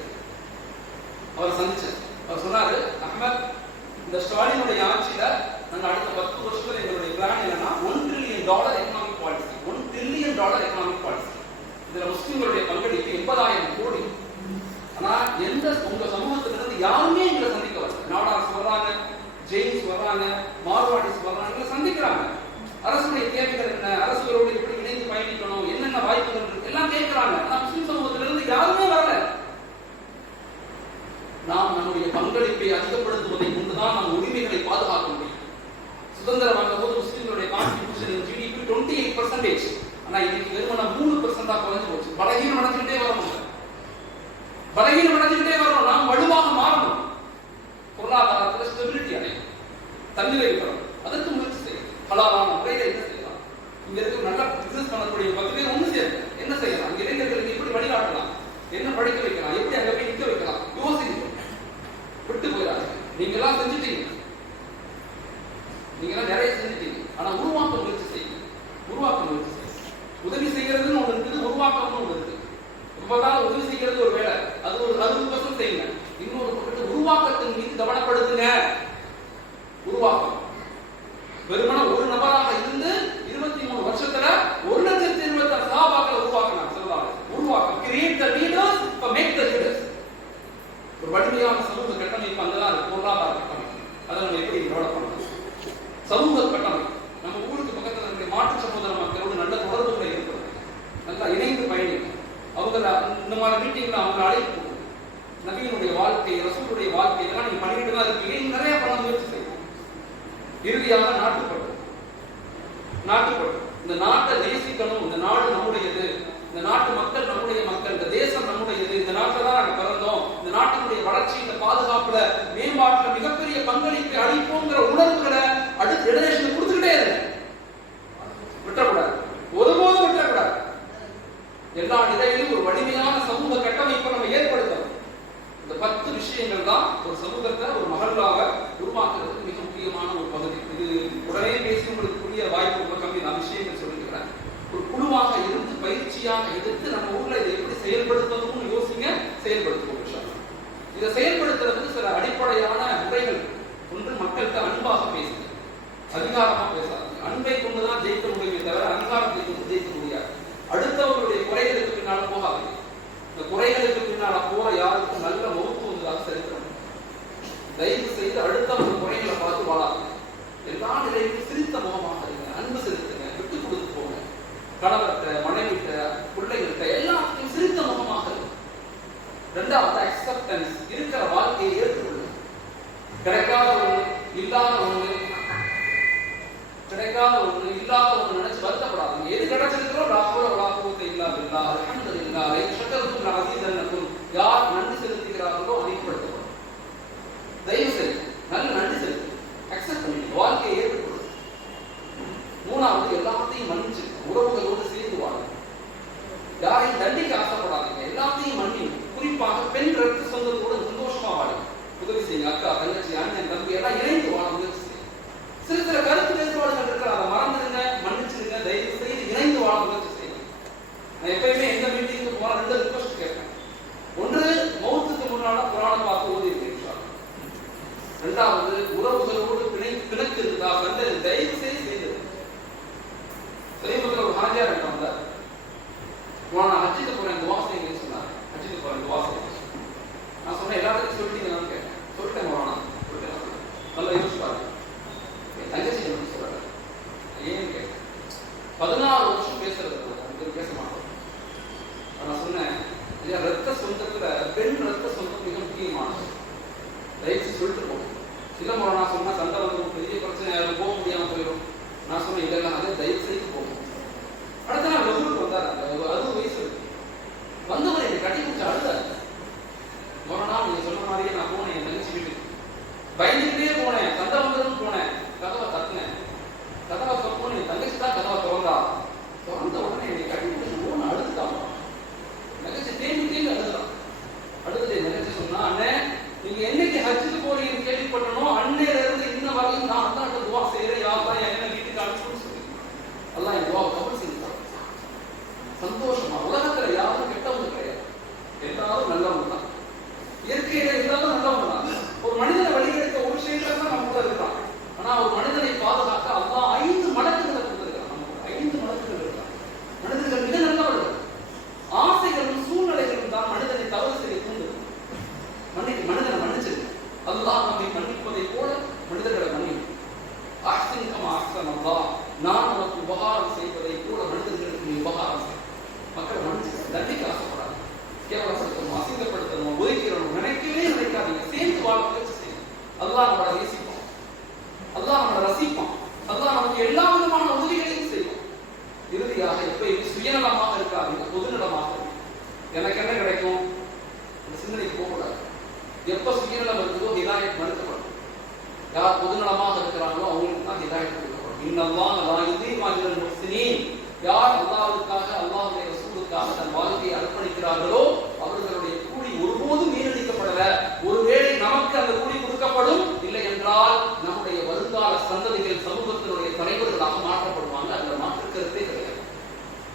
அவர் சந்திச்சார். அவர் சொன்னாரு, அஹ்மத், இந்த ஸ்டாலினுடைய ஆட்சியில நாங்க அடுத்த 10 வருஷத்துல எங்களுடைய பிளான் என்னன்னா $1 trillion economic policy. $1 trillion economic policy. இதுல முஸ்லிம்களுடைய பங்களிப்பு 80,000 கோடி. ஆனா எந்த உங்க சமூகத்திலிருந்து யாருமே எங்களை சந்திக்க வரல. நாடார்ஸ் வர்றாங்க, ஜெயின்ஸ் வர்றாங்க, மார்வாடிஸ் வர்றாங்க, எங்களை சந்திக்கிறாங்க. அரசுடைய தேவைகள் என்ன, அரசுகளோடு எப்படி இணைந்து பயணிக்கணும், என்னென்ன வாய்ப்புகள் இருக்கு எல்லாம் கேட்கிறாங்க. ஆனா முஸ்லிம் சமூகத்திலிருந்து யாருமே வரல. நாம் நம்முடைய பங்களிப்பை அதிகப்படுத்துவதை கொண்டுதான் நம் உரிமைகளை பாதுகாக்க முடியும். சுதந்திரம் வாங்க போது முஸ்லிம்களுடைய கான்ட்ரிபியூஷன் ஜிடிபி 28%. ஆனா இன்னைக்கு வெறுமனா 3% குறைஞ்சு போச்சு. பலகீனம் அடைஞ்சுக்கிட்டே வரணும். நாம் வலுவாக மாறணும். பொருளாதாரத்தில் ஸ்டெபிலிட்டி அடையும். தண்ணீரை வைக்கிறோம். அதற்கு முயற்சி செய்யணும். ஹலாலான முறையில என்ன செய்யலாம்? இங்க இருக்க நல்ல பிசினஸ் பண்ணக்கூடிய 10 பேர் ஒண்ணு சேருங்க. என்ன செய்யலாம்? இங்க இளைஞர்களுக்கு எப்படி வழிகாட்டலாம், என்ன படிக்க வைக்கலாம், எப்படி அங்க போய் நிக்க வைக்கலாம், யோசிக்கணும். விட்டு போயிடாது. நீங்க எல்லாம் செஞ்சுட்டீங்க. நிறைய செஞ்சுட்டீங்க. ஆனா உருவாக்க முயற்சி செய்யுங்க. உதவி செய்யறதுன்னு ஒண்ணு இருக்குது, உருவாக்கம்னு ஒண்ணு இருக்கு. இப்பதான் உதவி செய்யறது ஒரு வேலை, அது ஒரு 60% செய்யுங்க. இன்னொரு பக்கத்து உருவாக்கத்தின் மீது கவனப்படுத்துங்க. உருவாக்கம் வெறுமன ஒரு நபராக இருந்து 23 வருஷத்துல 1,26,000 சஹாபாக்களை உருவாக்கினாங்க. சொல்லலாம் உருவாக்கம். Create the leaders, make the leaders. ஒரு வலிமையான சமூக கட்டமைப்பு அங்கதான் இருக்கு. பொருளாதார கட்டமைப்பு அதை நம்ம எப்படி டெவலப் பண்ணலாம்? சமூக கட்டமைப்பு நம்ம ஊருக்கு பக்கத்தில் இருக்கிற மாற்று சகோதர மக்களோடு நல்ல தொடர்புகளை இருக்கிறது, நல்லா இணைந்து பயணிக்கும். அவங்க இந்த மாதிரி மீட்டிங்ல அவங்க அழைப்பு நபியினுடைய வாழ்க்கை, ரசூலுடைய வாழ்க்கை இதெல்லாம் நீங்க பண்ணிட்டு தான் இருக்கீங்க. நீங்க நிறைய பண்ண முயற்சி செய்யணும். இறுதியாக நாட்டுப்பற்று. இந்த நாட்டை நேசிக்கணும். இந்த நாடு நம்முடையது, இந்த நாட்டு மக்கள் நம்முடைய மக்கள், இந்த தேசம் நம்முடையது, இந்த நாட்டில் தான் நாங்கள் பிறந்தோம், இந்த நாட்டினுடைய வளர்ச்சி, இந்த பாதுகாப்புல, மேம்பாட்டுல மிகப்பெரிய பங்களிப்பை அளிப்போங்கிற உணர்வுகளை அடுத்த ஜெனரேஷன் கொடுத்துக்கிட்டே இருங்க. விட்டக்கூடாது, ஒருபோதும் விட்டக்கூடாது. எல்லா நிலையிலும் ஒரு வலிமையான சமூக கட்டமைப்பை நம்ம ஏற்படுத்தணும். இந்த 10 விஷயங்கள் தான் ஒரு சமூகத்தை, ஒரு மகளாக உருவாக்குறதுக்கு மிக முக்கியமான ஒரு பகுதி. இது உடனே பேசி உங்களுக்கு புரிய வாய்ப்பு ரொம்ப கம்மி. நான் விஷயங்கள் சொல்லிக்கிறேன். ஒரு குழுவாக இருந்து பயிற்சியாக எடுத்து நம்ம ஊர்ல இதை எப்படி செயல்படுத்தணும்னு யோசிங்க, செயல்படுத்துவோம். இதை செயல்படுத்துறதுக்கு சில அடிப்படையான முறைகள். ஒன்று, மக்கள்கிட்ட அன்பாக பேசுங்க, அதிகாரமா பேசாது. அன்பை கொண்டுதான் ஜெயிக்க முடியுமே தவிர அதிகாரத்தை கொண்டு ஜெயிக்க முடியாது. அடுத்தவர்களுடைய குறைகளுக்கு பின்னால போகாது. இந்த குறைகளுக்கு பின்னால போற யாருக்கும் நல்ல மௌத்து வந்ததாக சரித்திரம். தயவு செய்து அடுத்தவங்க குறைகளை பார்த்து வாழாது. எல்லா நிலையிலும் சிரித்த முகமாக இருங்க, அன்பு செலுத்துங்க, விட்டு கொடுத்து போங்க. கணவர்கிட்ட, மனைவிட்ட, பிள்ளைகள்கிட்ட எல்லாத்தையும் சிரித்த முகமாக இருக்கும். 2வது அக்செப்டன்ஸ். இருக்கிற வாழ்க்கையை ஏற்றுக்கொள்ளுங்க. கிடைக்காத ஒண்ணு, இல்லாத ஒண்ணு நினைச்சு வருத்தப்படாதீங்க. எது கிடைச்சிருக்கிறோ யார் நன்றி செலுத்துகிறார்களோ அதிகப்படுத்தப்படும். தயவு செய்து நல்ல நன்றி செலுத்து. அக்செப்ட் பண்ணி வாழ்க்கையை ஏற்றுக்கொள்ளும். 3வது எல்லாத்தையும் மன்னிச்சு உறவுகளோடு சேர்ந்து வாழும். யாரையும் தண்டிக்க ஆசைப்படாதீங்க, எல்லாத்தையும் மன்னி. குறிப்பாக பெண் ரத்த சொந்தத்தோடு சந்தோஷமா வாழும். உதவி செய்யுங்க. அக்கா, தங்கச்சி, அண்ணன், தம்பி எல்லாம் இணைந்து வாழ முயற்சி செய்யுங்க. சில கருத்து வேறுபாடுகள் இருக்கிற அதை மறந்துடுங்க, மன்னிச்சிருங்க. தயவு செய்து இணைந்து வாழ முயற்சி செய்யுங்க. நான் எப்பயுமே எந்த மீட்டிங்க்கு போனா 2 ரிக்வெஸ்ட் கேட்பேன். ஒன்று, மௌத்துக்கு முன்னால புராணம் பார்த்து ஓதி இருக்கிறார். 2வது, உறவுகளோடு பிணக்கு இருக்கா வந்து தயவு செய்து சமீபத்தில் ஒரு ஹாஜியார் இருக்காங்க. நான் ஹஜ்ஜுக்கு போறேன், துவா செய்யுங்கன்னு சொன்னார். ஹஜ்ஜுக்கு போறேன், துவா செய்யுங்க. நான் சொன்னேன், எல்லாத்துக்கும் சொல்லிட்டீங்கன்னு கேட்டேன். சொல்லிட்டேன் மோனா, சொல்லிட்டேன். நல்லா யோசிச்சு பாருங்க. என் தங்கச்சி என்ன சொல்றாரு, ஏன்னு கேட்டேன். 14 வருஷம் பேசுறது பேச மாட்டோம். நான் சொன்னேன், ரத்த சொந்தத்துல பெண் ரத்த சொந்தம் மிக முக்கியமானது. தயவுச்சு சொல்லிட்டு போகும். சில முறை நான் சொன்னா சண்டை வந்து பெரிய பிரச்சனை, யாரும் போக முடியாம போயிடும். நான் சொன்னேன், இதெல்லாம் அதே தயவு செய்து போகும். அடுத்த நாள் வெகுருக்கு வந்தார். 60 வயசு இருக்கு. வந்தவர் என்னை கட்டி பிடிச்சி அழுதாரு. ஒரு நாள் நீங்க சொன்ன மாதிரியே நான் போனேன் என் தங்கச்சி வீட்டுக்கு. பயந்துகிட்டே போனேன், சண்டை வந்ததுன்னு போனேன். கதவை தட்டினேன். கதவை தப்போன்னு என் தங்கச்சி தான் கதவை திறந்தா. திறந்த உடனே என்னை கட்டி பிடிச்சி ஓன்னு அழுதுட்டாங்க. தங்கச்சி தேம்பி அழுதுதான். அழுதுட்டு என் தங்கச்சி சொன்னா, அண்ணே நீங்க என்னைக்கு ஹஜ்ஜுக்கு போறீங்கன்னு கேள்விப்பட்டனோ அன்னையில இருந்து இன்ன வரையும் நான் தான் துவா செய்யறேன். யாருதான் என்ன வீட்டுக்கு அனுப்பிச்சு சொல்லி அல்லாஹ் என் துவாவை கபூல் செஞ்சுட்டாங்க. சந்தோஷமா. உலகத்துல யாரும் கெட்டவங்க கிடையாது, எல்லாரும் நல்லவங்க தான். இயற்கையில எல்லாரும் நல்லவங்க தான். ஒரு மனிதனை வழிகெடுக்க ஒரு விஷயத்துல தான் நம்ம கூட இருக்கான். ஆனா ஒரு மனிதனை பாதுகாக்க அல்லாஹ் 5 மடக்குகளை கொடுத்திருக்கான். நமக்கு 5 மடக்குகள் இருக்கான். மனிதர்கள் மிக நல்லவர்கள். ஆசைகளும் சூழ்நிலைகளும் தான் மனிதனை தவறு செய்ய தூண்டுது. மனிதனை மன்னிச்சிருக்கு. அல்லாஹ் நம்மை மன்னிப்பதை போல மனிதர்களை மன்னிக்கும். நான் நமக்கு உபகாரம் செய்வதை போல மனிதர்களுக்கு நீ உபகாரம் செய். மக்களை மன்னிச்சு தண்டிக்க ஆசைப்படாது. கேவலப்படுத்தணும், அசிங்கப்படுத்தணும், ஒதுக்கிறணும் நினைக்கவே நினைக்காதீங்க. சேர்ந்து வாழ முயற்சி செய்யும். அல்லாஹ் நம்மளை நேசிப்பான், அல்லாஹ் நம்மளை ரசிப்பான், அல்லாஹ் நமக்கு எல்லா விதமான உதவிகளையும் செய்யும். இறுதியாக எப்பயுமே சுயநலமாக இருக்காதீங்க, பொதுநலமாக இருக்கும். எனக்கு என்ன கிடைக்கும் சிந்தனைக்கு போகக்கூடாது. எப்ப சுயநலம் இருக்குதோ ஹிதாயத் மறுக்கப்படும். யார் பொதுநலமாக இருக்கிறாங்களோ அவங்களுக்கு தான் ஹிதாயத் கொடுக்கப்படும். இன்னல்லாஹ் லா யுதீஉ அஜ்ரல் முஹ்சினீன். யார் அல்லாஹ்வுக்காக அல்லாஹ்வுடைய ரசூலுக்காக தன் வாழ்க்கையை அர்ப்பணிக்கிறார்களோ அவர்களுடைய கூலி ஒருபோதும் வீணடிக்கப்படல. ஒருவேளை நமக்கு அந்த கூலி கொடுக்கப்படும், இல்லை என்றால் நம்முடைய வருங்கால சந்ததிகள் சமூகத்தினுடைய தலைவர்களாக மாற்றப்படுவாங்க. அதுல மாற்று கருத்தே கிடையாது.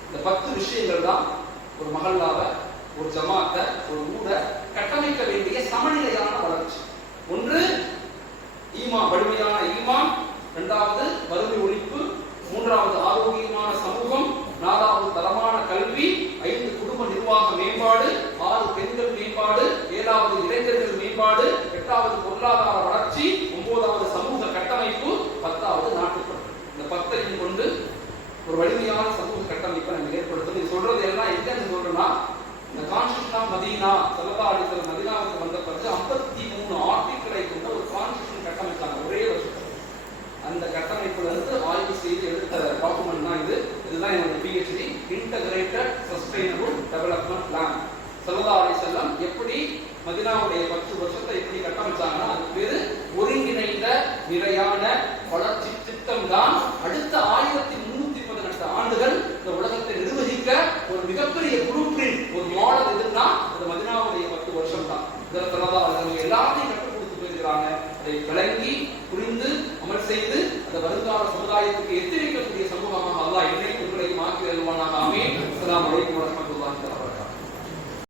இந்த 10 விஷயங்கள் தான் ஒரு மஹல்லாவை, ஒரு ஜமாத்தை, ஒரு ஊரை கட்டமைக்க வேண்டிய சமநிலையான வளர்ச்சி. ஒன்று ஈமான், வலிமையான ஈமான். 2வது வறுமை ஒழிப்பு. 3வது ஆரோக்கியமான சமூகம். 4வது தரமான கல்வி. 5 குடும்ப நிர்வாக மேம்பாடு. 6 பெண்கள் மேம்பாடு. 7வது இளைஞர்கள் மேம்பாடு. 8வது பொருளாதார வளர்ச்சி. 9வது சமூக கட்டமைப்பு. 10வது நாட்டுப்பற்று. இந்த 10ஐயும் கொண்டு ஒரு வலிமையான சமூக கட்டமைப்பை நம்ம ஏற்படுத்தணும். இது சொல்றது எல்லாம் எங்கன்னு சொல்றோம்னா, இந்த கான்ஸ்டிடியூஷன் ஆஃப் மதீனா ஸல்லல்லாஹு அலைஹி வஸல்லம் மதீனாவுக்கு வந்த பிறகு 53 ஆர்டிகிளை கொண்ட ஒரு கான்ஸ்டிடியூஷன் கட்டமைச்சாங்க ஒரே வருஷத்துல. அந்த கட்டமைப்புல இருந்து ஆய்வு செய்து எடுத்த டாக்குமெண்ட் தான் இது. இதுதான் என்னோட PhD, integrated sustainable development plan. ஸல்லல்லாஹு அலைஹி வஸல்லம் எப்படி மதீனாவுடைய 10 வருஷத்தை எப்படி கட்டமைச்சாங்கன்னா,